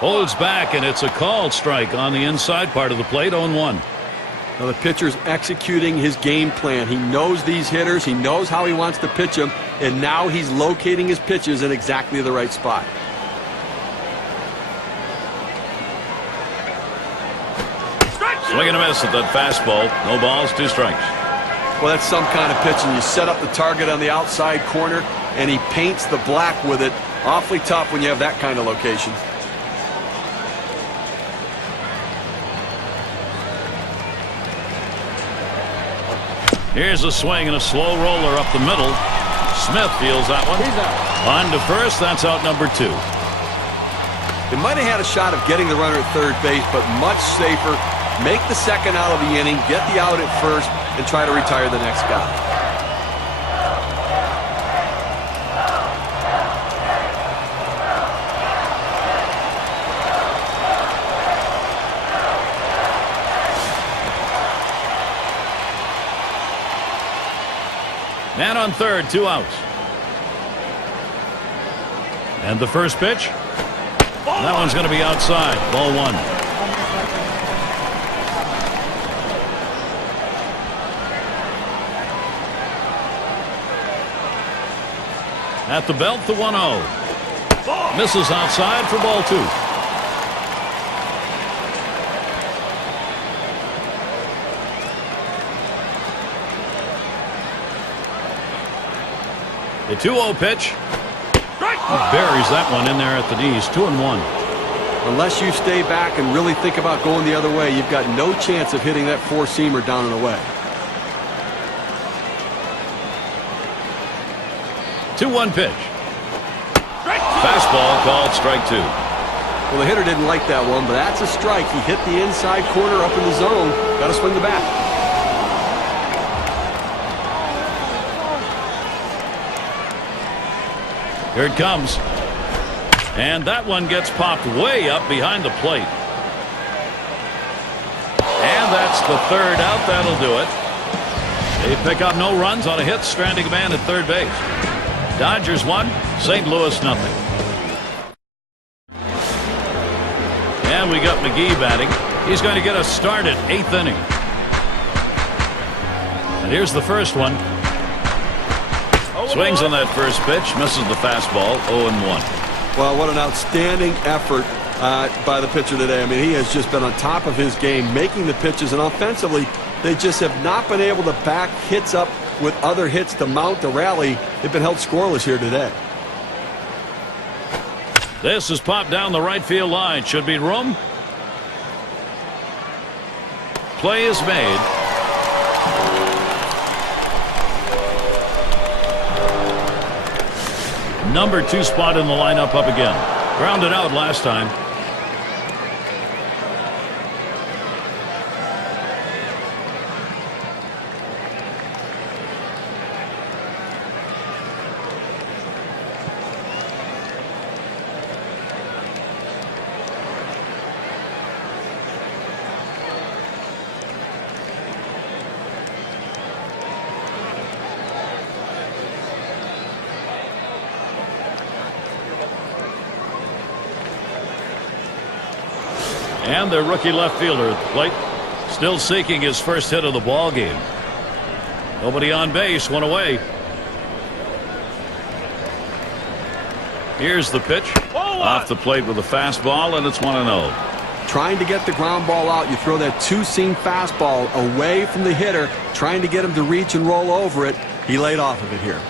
Holds back, and it's a called strike on the inside part of the plate. 0-1. Now the pitcher's executing his game plan. He knows these hitters. He knows how he wants to pitch them, and now he's locating his pitches in exactly the right spot. Swing and a miss at that fastball. No balls, 2 strikes. Well, that's some kind of pitching. You set up the target on the outside corner, and he paints the black with it. Awfully tough when you have that kind of location. Here's a swing and a slow roller up the middle. Smith feels that one. On to first. That's out number 2. They might have had a shot of getting the runner at third base, but much safer. Make the second out of the inning, get the out at first, and try to retire the next guy. Man on third, 2 outs. And the first pitch. That one's going to be outside. Ball 1. At the belt, the 1-0. Misses outside for ball 2. The 2-0 pitch. Buries that one in there at the knees. 2-1. Unless you stay back and really think about going the other way, you've got no chance of hitting that 4-seamer down and away. 2-1 pitch. Fastball called strike 2. Well, the hitter didn't like that one, but that's a strike. He hit the inside corner up in the zone. Got to swing the bat. Here it comes. And that one gets popped way up behind the plate. And that's the third out. That'll do it. They pick up no runs on a hit, stranding a man at third base. Dodgers 1, St. Louis nothing. And we got McGee batting. He's going to get a start at 8th inning. Here's the first one. Swings on that first pitch, misses the fastball, 0-1. Well, what an outstanding effort by the pitcher today. I mean, he has just been on top of his game, making the pitches, and offensively, they just have not been able to back hits up with other hits to mount the rally. They've been held scoreless here today. This is popped down the right field line. Should be room. Play is made. Number 2 spot in the lineup up again. Grounded out last time. And their rookie left fielder at the plate, still seeking his first hit of the ball game. Nobody on base, one away. Here's the pitch. Off the plate with a fastball, and it's 1-0. Trying to get the ground ball out, you throw that two-seam fastball away from the hitter, trying to get him to reach and roll over it. He laid off of it here.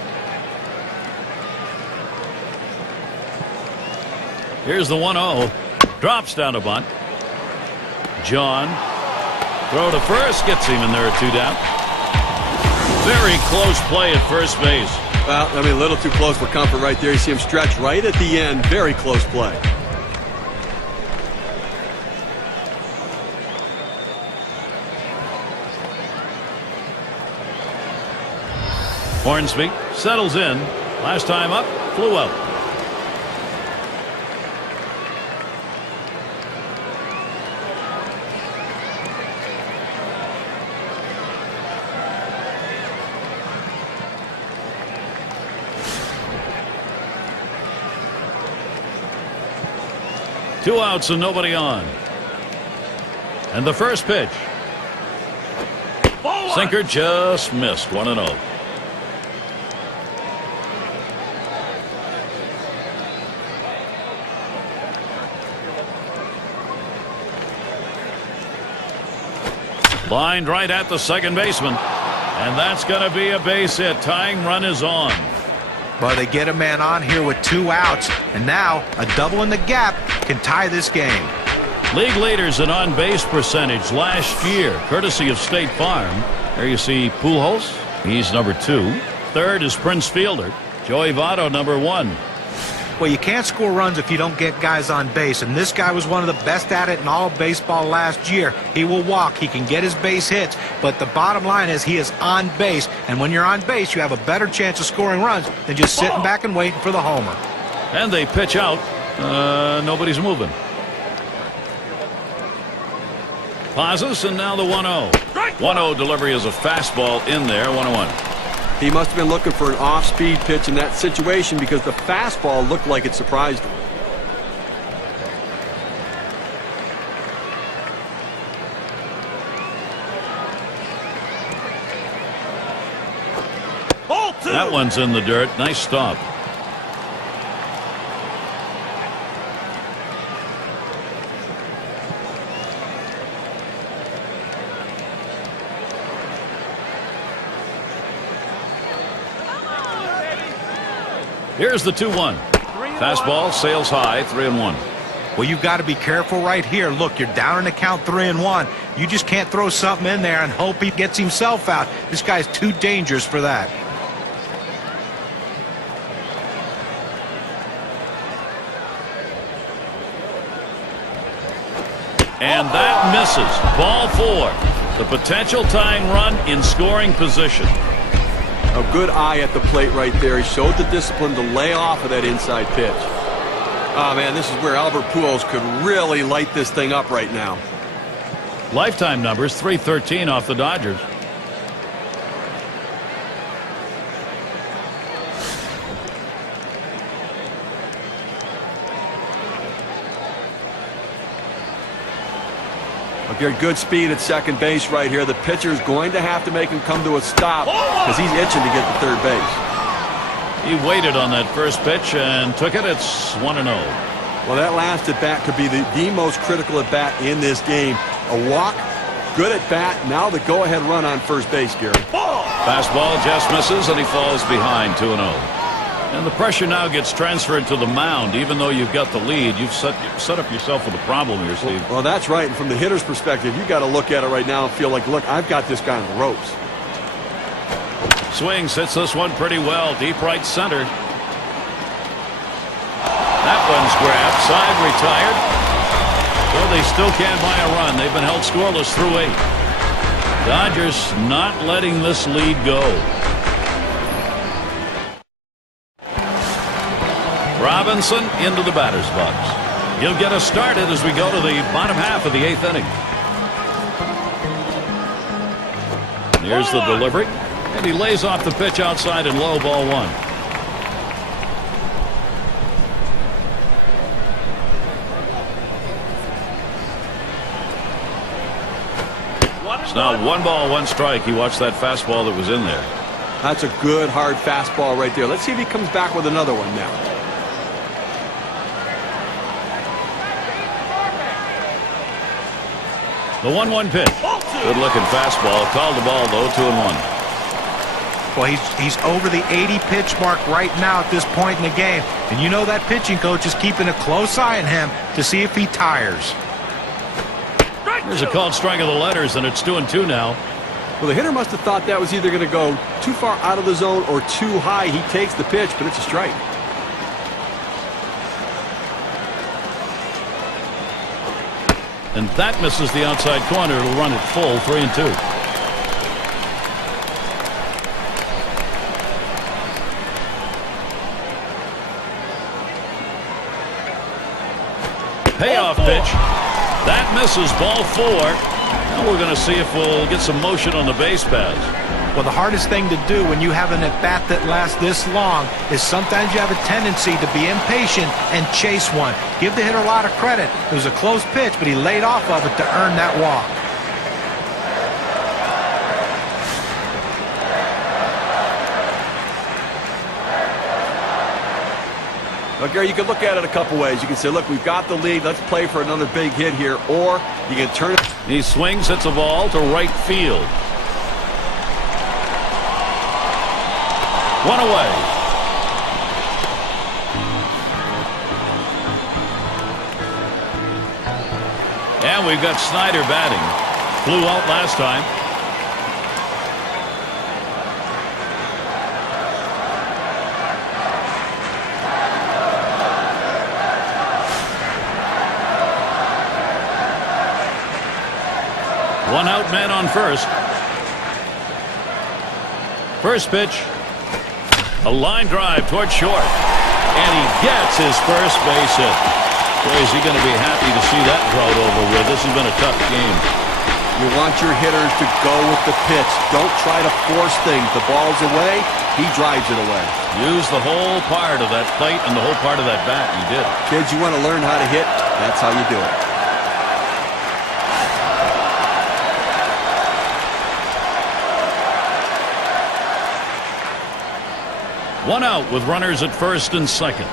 Here's the 1-0. Drops down a bunt. John. Throw to first. Gets him in there at 2 down. Very close play at first base. Well, I mean, a little too close for comfort right there. You see him stretch right at the end. Very close play. Hornsby settles in. Last time up, flew out. Two outs and nobody on. And the first pitch. Sinker just missed. 1-0. Lined right at the second baseman. And that's going to be a base hit. Tying run is on. But they get a man on here with 2 outs, and now a double in the gap can tie this game. League leaders in on-base percentage last year, courtesy of State Farm. There you see Pujols. He's number 2. Third is Prince Fielder. Joey Votto, number 1. Well, you can't score runs if you don't get guys on base, and this guy was one of the best at it in all baseball last year. He will walk, he can get his base hits, but the bottom line is he is on base, and when you're on base, you have a better chance of scoring runs than just sitting back and waiting for the homer. And they pitch out. Nobody's moving. Pauses, and now the 1-0. 1-0 delivery is a fastball in there. 1-1. He must have been looking for an off-speed pitch in that situation because the fastball looked like it surprised him. That one's in the dirt. Nice stop. Here's the 2-1. Fastball sails high. 3-1. Well, you've got to be careful right here. Look, you're down in the count 3-1. You just can't throw something in there and hope he gets himself out. This guy's too dangerous for that. And that misses. Ball 4. The potential tying run in scoring position. A good eye at the plate right there. He showed the discipline to lay off of that inside pitch. Oh, man, this is where Albert Pujols could really light this thing up right now. Lifetime numbers, 313 off the Dodgers. Okay, good speed at second base right here. The pitcher's going to have to make him come to a stop because he's itching to get to third base. He waited on that first pitch and took it. It's 1-0. Well, that last at bat could be the most critical at bat in this game. A walk, good at bat. Now the go-ahead run on first base, Gary. Fastball just misses, and he falls behind 2-0. And the pressure now gets transferred to the mound. Even though you've got the lead, you've set up yourself with a problem here, Steve. Well, that's right. And from the hitter's perspective, you got to look at it right now and feel like, look, I've got this guy on the ropes. Swings, hits this one pretty well. Deep right center. That one's grabbed. Side retired. Well, they still can't buy a run. They've been held scoreless through 8. Dodgers not letting this lead go. Robinson into the batter's box. He'll get us started as we go to the bottom half of the 8th inning. And here's the delivery. And he lays off the pitch outside and low, ball 1. It's now 1 ball, 1 strike. He watched that fastball that was in there. That's a good, hard fastball right there. Let's see if he comes back with another one now. The 1-1 pitch. Good-looking fastball. Called the ball, though, 2-1. Well, he's over the 80 pitch mark right now at this point in the game. And you know that pitching coach is keeping a close eye on him to see if he tires. There's a called strike of the letters, and it's 2-2 now. Well, the hitter must have thought that was either going to go too far out of the zone or too high. He takes the pitch, but it's a strike. And that misses the outside corner. It'll run it full, 3-2. Payoff pitch. That misses, ball 4. Now we're going to see if we'll get some motion on the base paths. Well, the hardest thing to do when you have an at-bat that lasts this long is sometimes you have a tendency to be impatient and chase one. Give the hitter a lot of credit. It was a close pitch, but he laid off of it to earn that walk. Look, Gary, you can look at it a couple ways. You can say, look, we've got the lead. Let's play for another big hit here. Or you can turn it. He swings, hits a ball to right field. 1 away. And we've got Snyder batting. Flew out last time. One out, man on first. First pitch. A line drive toward short. And he gets his first base hit. Boy, is he going to be happy to see that drought over with. This has been a tough game. You want your hitters to go with the pitch. Don't try to force things. The ball's away. He drives it away. Use the whole part of that plate and the whole part of that bat. You did. Kids, you want to learn how to hit? That's how you do it. One out with runners at first and second.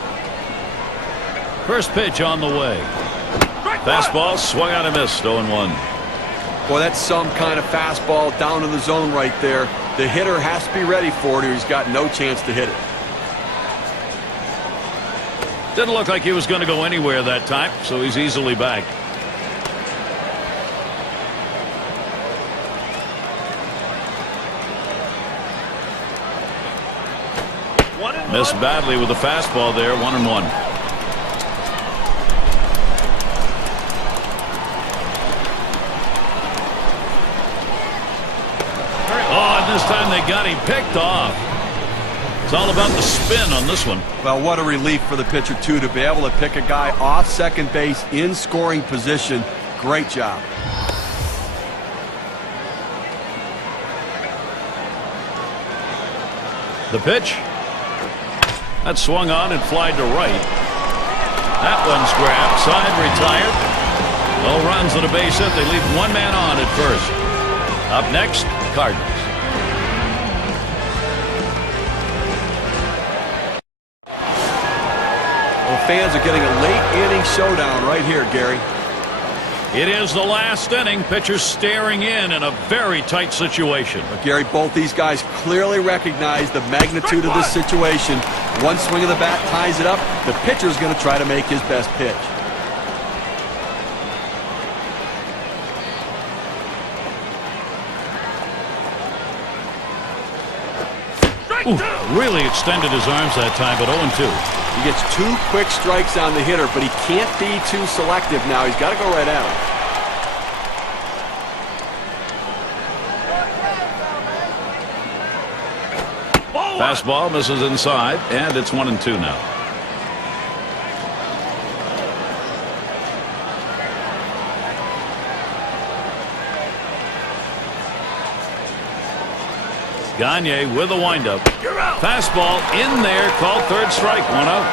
First pitch on the way. Fastball swung out and missed. 0-1. Boy, that's some kind of fastball down in the zone right there. The hitter has to be ready for it or he's got no chance to hit it. Didn't look like he was going to go anywhere that time, so he's easily back. Missed badly with the fastball there. 1-1. Oh, and this time they got him picked off. It's all about the spin on this one. Well, what a relief for the pitcher, too, to be able to pick a guy off second base in scoring position. Great job. The pitch. That swung on and flied to right. That one's grabbed. Side retired. No runs and a base hit. They leave one man on at first. Up next, Cardinals. Well, fans are getting a late inning showdown right here, Gary. It is the last inning. Pitchers staring in a very tight situation. But Gary, both these guys clearly recognize the magnitude of this situation. One swing of the bat ties it up. The pitcher's going to try to make his best pitch. Ooh, really extended his arms that time, but 0-2. He gets 2 quick strikes on the hitter, but he can't be too selective now. He's got to go right at him. Fastball misses inside, and it's 1-2 now. Gagne with a windup. Fastball in there, called third strike, 1 out.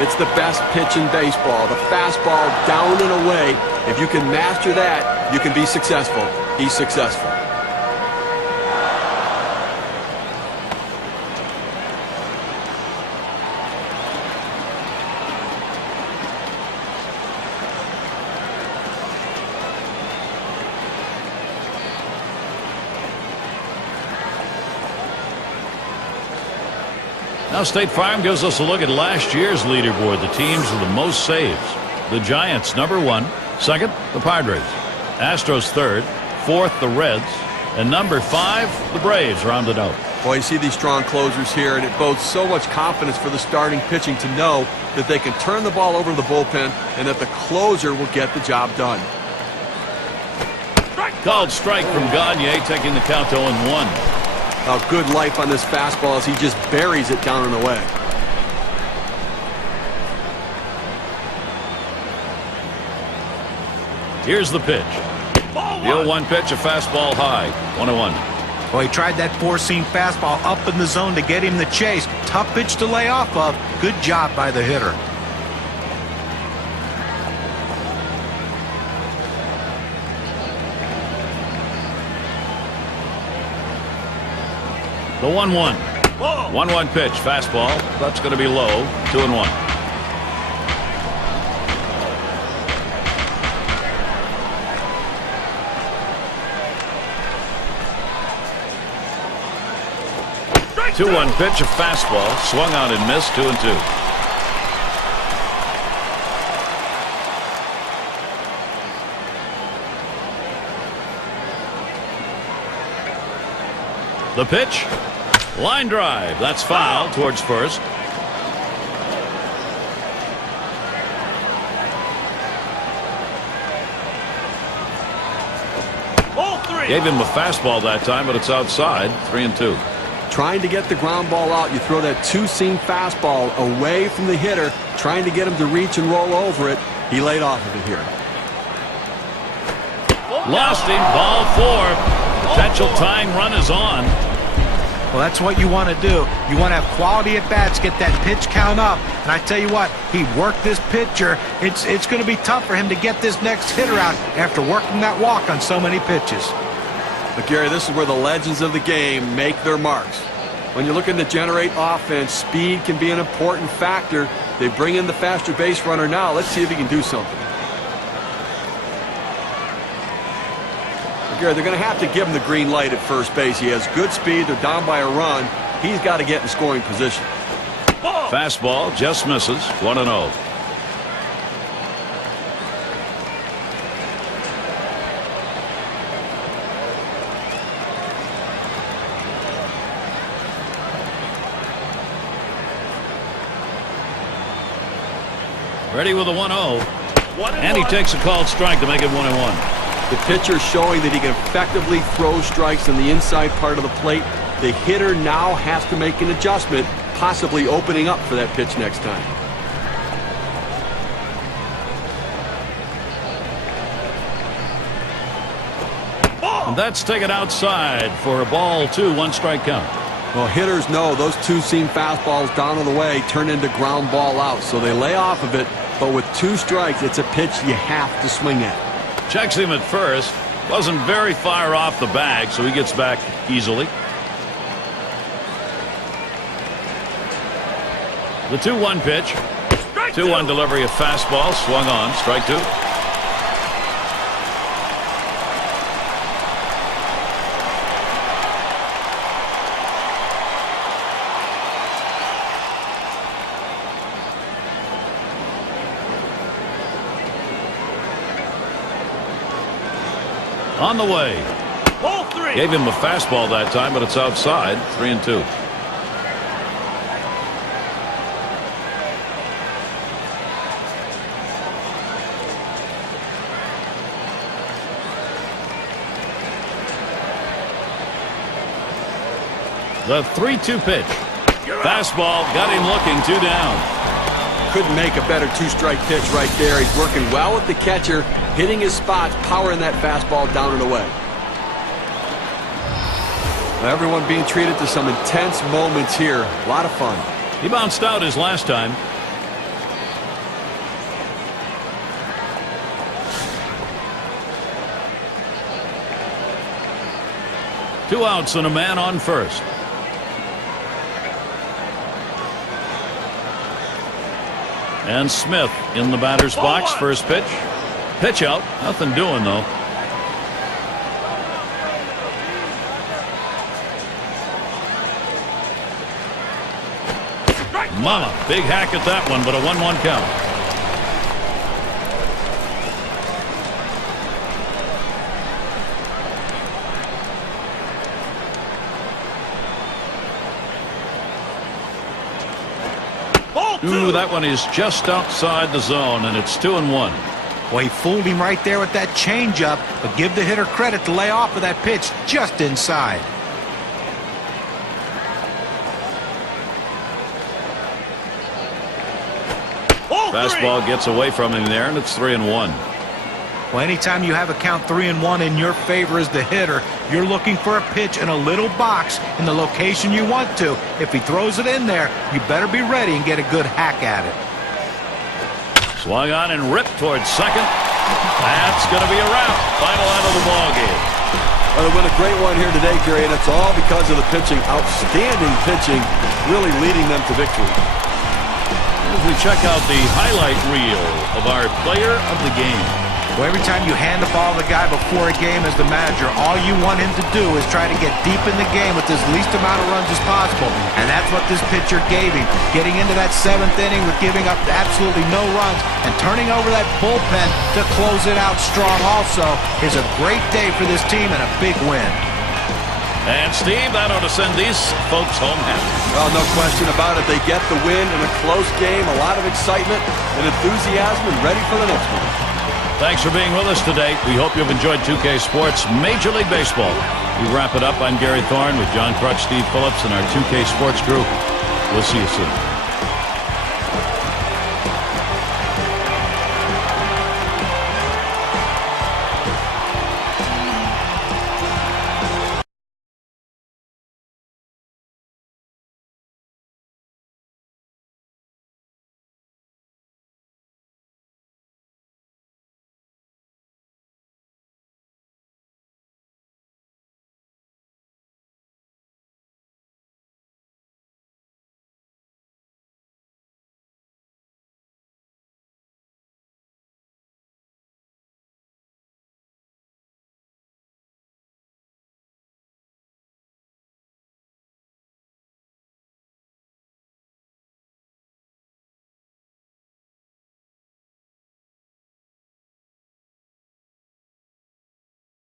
It's the best pitch in baseball. The fastball down and away. If you can master that, you can be successful. He's successful. Now State Farm gives us a look at last year's leaderboard. The teams with the most saves. The Giants, #1. Second, the Padres. Astros, third. Fourth, the Reds. And #5, the Braves rounded out. Boy, you see these strong closers here, and it bodes so much confidence for the starting pitching to know that they can turn the ball over to the bullpen and that the closer will get the job done. Called strike from Gagne, taking the count to 0-1. A good life on this fastball as he just buries it down and away. Here's the pitch. The 0-1 pitch, a fastball high, 1-1. Well, he tried that four-seam fastball up in the zone to get him the chase. Tough pitch to lay off of. Good job by the hitter. The 1-1. 1-1 pitch, fastball. That's going to be low, 2-1. Two 1 pitch, a fastball, swung on and missed, 2-2. The pitch, line drive. That's foul towards first. Gave him a fastball that time, but it's outside. 3-2. Trying to get the ground ball out, you throw that two-seam fastball away from the hitter, trying to get him to reach and roll over it. He laid off of it here. Lost him. Ball 4. Potential tying run is on. Well, that's what you want to do. You want to have quality at bats, get that pitch count up. And I tell you what, he worked this pitcher. It's going to be tough for him to get this next hitter out after working that walk on so many pitches. But Gary, this is where the legends of the game make their marks. When you're looking to generate offense, speed can be an important factor. They bring in the faster base runner now. Let's see if he can do something. Gary, they're going to have to give him the green light at first base. He has good speed. They're down by a run. He's got to get in scoring position. Fastball just misses. 1-0. Ready with a 1-0. And he takes a called strike to make it 1-1. The pitcher showing that he can effectively throw strikes on the inside part of the plate. The hitter now has to make an adjustment, possibly opening up for that pitch next time. And that's taken outside for a ball 2, 1 strike count. Well, hitters know those two-seam fastballs down and away turn into ground ball outs, so they lay off of it. But with 2 strikes, it's a pitch you have to swing at. Checks him at first. Wasn't very far off the bag, so he gets back easily. The 2-1 pitch. 2-1 delivery of fastball. Swung on. Strike 2. On the way. Ball 3. Gave him a fastball that time, but it's outside. 3-2. The 3-2 pitch. Fastball got him looking. 2 down. Couldn't make a better 2-strike pitch right there. He's working well with the catcher, hitting his spots, powering that fastball down and away. Everyone being treated to some intense moments here. A lot of fun. He bounced out his last time. Two outs and a man on first. And Smith in the batter's box. First pitch. Pitch out. Nothing doing, though. Mama. Big hack at that one, but a 1-1 count. Ooh, that one is just outside the zone, and it's 2-1. Well, he fooled him right there with that changeup, but give the hitter credit to lay off of that pitch just inside. Fastball gets away from him there, and it's 3-1. Well, anytime you have a count 3-1 in your favor as the hitter, you're looking for a pitch in a little box in the location you want to. If he throws it in there, you better be ready and get a good hack at it. Swung on and ripped towards second. That's going to be a wrap. Final out of the ball game. Well, they win a great one here today, Gary, and it's all because of the pitching. Outstanding pitching, really leading them to victory. As we check out the highlight reel of our player of the game. Well, every time you hand the ball to the guy before a game as the manager, all you want him to do is try to get deep in the game with as least amount of runs as possible. And that's what this pitcher gave him. Getting into that 7th inning with giving up absolutely no runs and turning over that bullpen to close it out strong also is a great day for this team and a big win. And Steve, that ought to send these folks home happy. Well, no question about it. They get the win in a close game, a lot of excitement and enthusiasm, and ready for the next one. Thanks for being with us today. We hope you've enjoyed 2K Sports Major League Baseball. We wrap it up. I'm Gary Thorne with John Crutch, Steve Phillips, and our 2K Sports group. We'll see you soon.